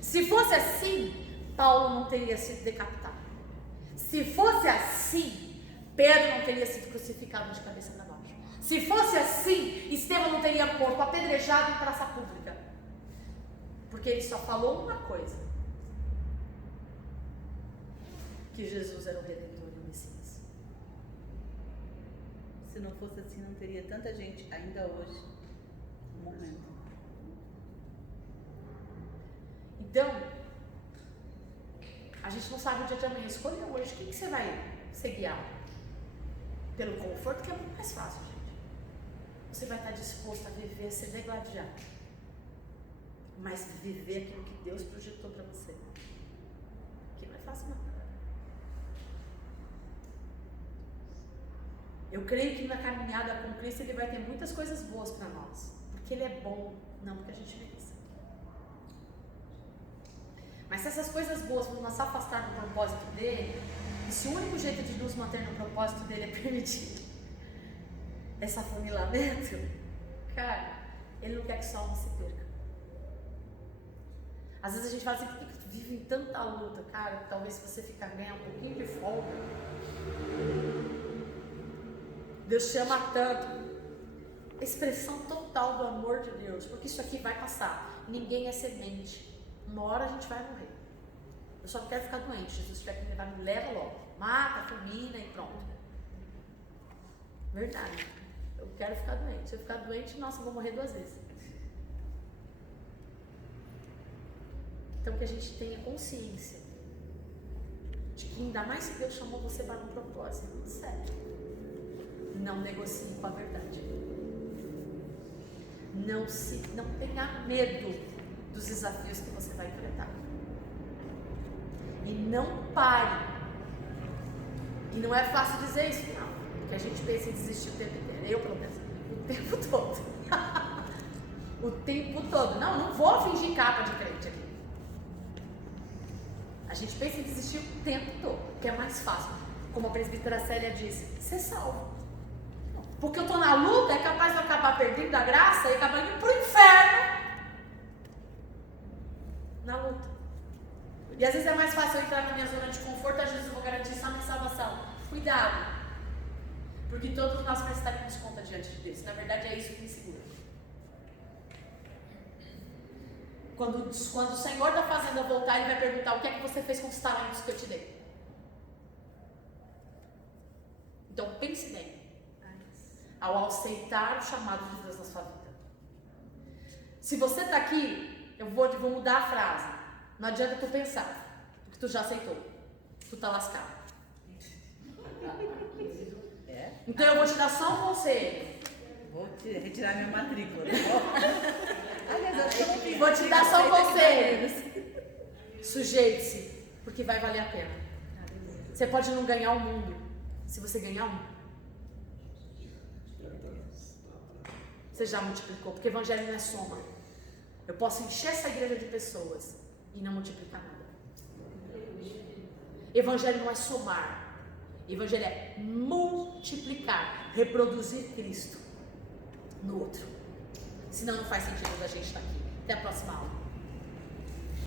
Se fosse assim, Paulo não teria sido decapitado. Se fosse assim, Pedro não teria sido crucificado de cabeça para baixo. Se fosse assim, Estevão não teria morto apedrejado em praça pública. Porque ele só falou uma coisa: que Jesus era o Redentor e o Messias. Se não fosse assim, não teria tanta gente ainda hoje no momento. Então, a gente não sabe o dia de amanhã. Escolha hoje. Quem que você vai ser guiado? Pelo conforto, que é muito mais fácil, gente. Você vai estar disposto a viver, a ser degladiado. mas viver aquilo que Deus projetou para você. Que não é fácil não. Eu creio que na caminhada com Cristo Ele vai ter muitas coisas boas para nós, porque Ele é bom, não porque a gente merece. Mas se essas coisas boas vão nos afastar do propósito dele, e se o único jeito de nos manter no propósito dele é permitir esse afunilamento, cara, Ele não quer que sua alma se perca. Às vezes a gente fala assim, por que tu vive em tanta luta? Cara, talvez se você ficar ganhando um pouquinho de folga, Deus te ama tanto. Expressão total do amor de Deus, porque isso aqui vai passar. Ninguém é semente. Uma hora a gente vai morrer. Eu só não quero ficar doente. Jesus tiver que me levar, me leva logo. Mata, fulmina e pronto. Verdade. Eu quero ficar doente. Se eu ficar doente, nossa, eu vou morrer 2 vezes. Então que a gente tenha consciência de que ainda mais que Deus chamou você para um propósito. Sério. Não negocie com a verdade. Não tenha medo dos desafios que você vai enfrentar. E não pare. E não é fácil dizer isso, não. Porque a gente pensa em desistir o tempo inteiro. Eu, pelo menos, o tempo todo. O tempo todo. Não vou fingir capa de crente aqui. A gente pensa em desistir o tempo todo, que é mais fácil. Como a presbítera Célia disse, ser salvo. Porque eu estou na luta, é capaz de eu acabar perdendo a graça e acabar indo para o inferno na luta. E às vezes é mais fácil eu entrar na minha zona de conforto, às vezes eu vou garantir só minha salvação. Cuidado, porque todos nós prestaremos conta diante de Deus. Na verdade é isso que me segura. Quando o Senhor está fazendo eu voltar, Ele vai perguntar o que é que você fez com os talentos que eu te dei. Então pense bem. Ao aceitar o chamado de Deus na sua vida. Se você está aqui, eu vou mudar a frase. Não adianta tu pensar, porque tu já aceitou. Tu tá lascado. Então eu vou te dar só um conselho. Vou retirar minha matrícula. Aliás, eu acho que eu não fiz. Vou te dar só um conselho. Sujeite-se, porque vai valer a pena. Você pode não ganhar o mundo, se você ganhar um. Você já multiplicou, porque evangelho não é soma. Eu posso encher essa igreja de pessoas e não multiplicar nada. Evangelho não é somar. Evangelho é multiplicar, reproduzir Cristo no outro. Senão não faz sentido a gente estar aqui. Até a próxima aula.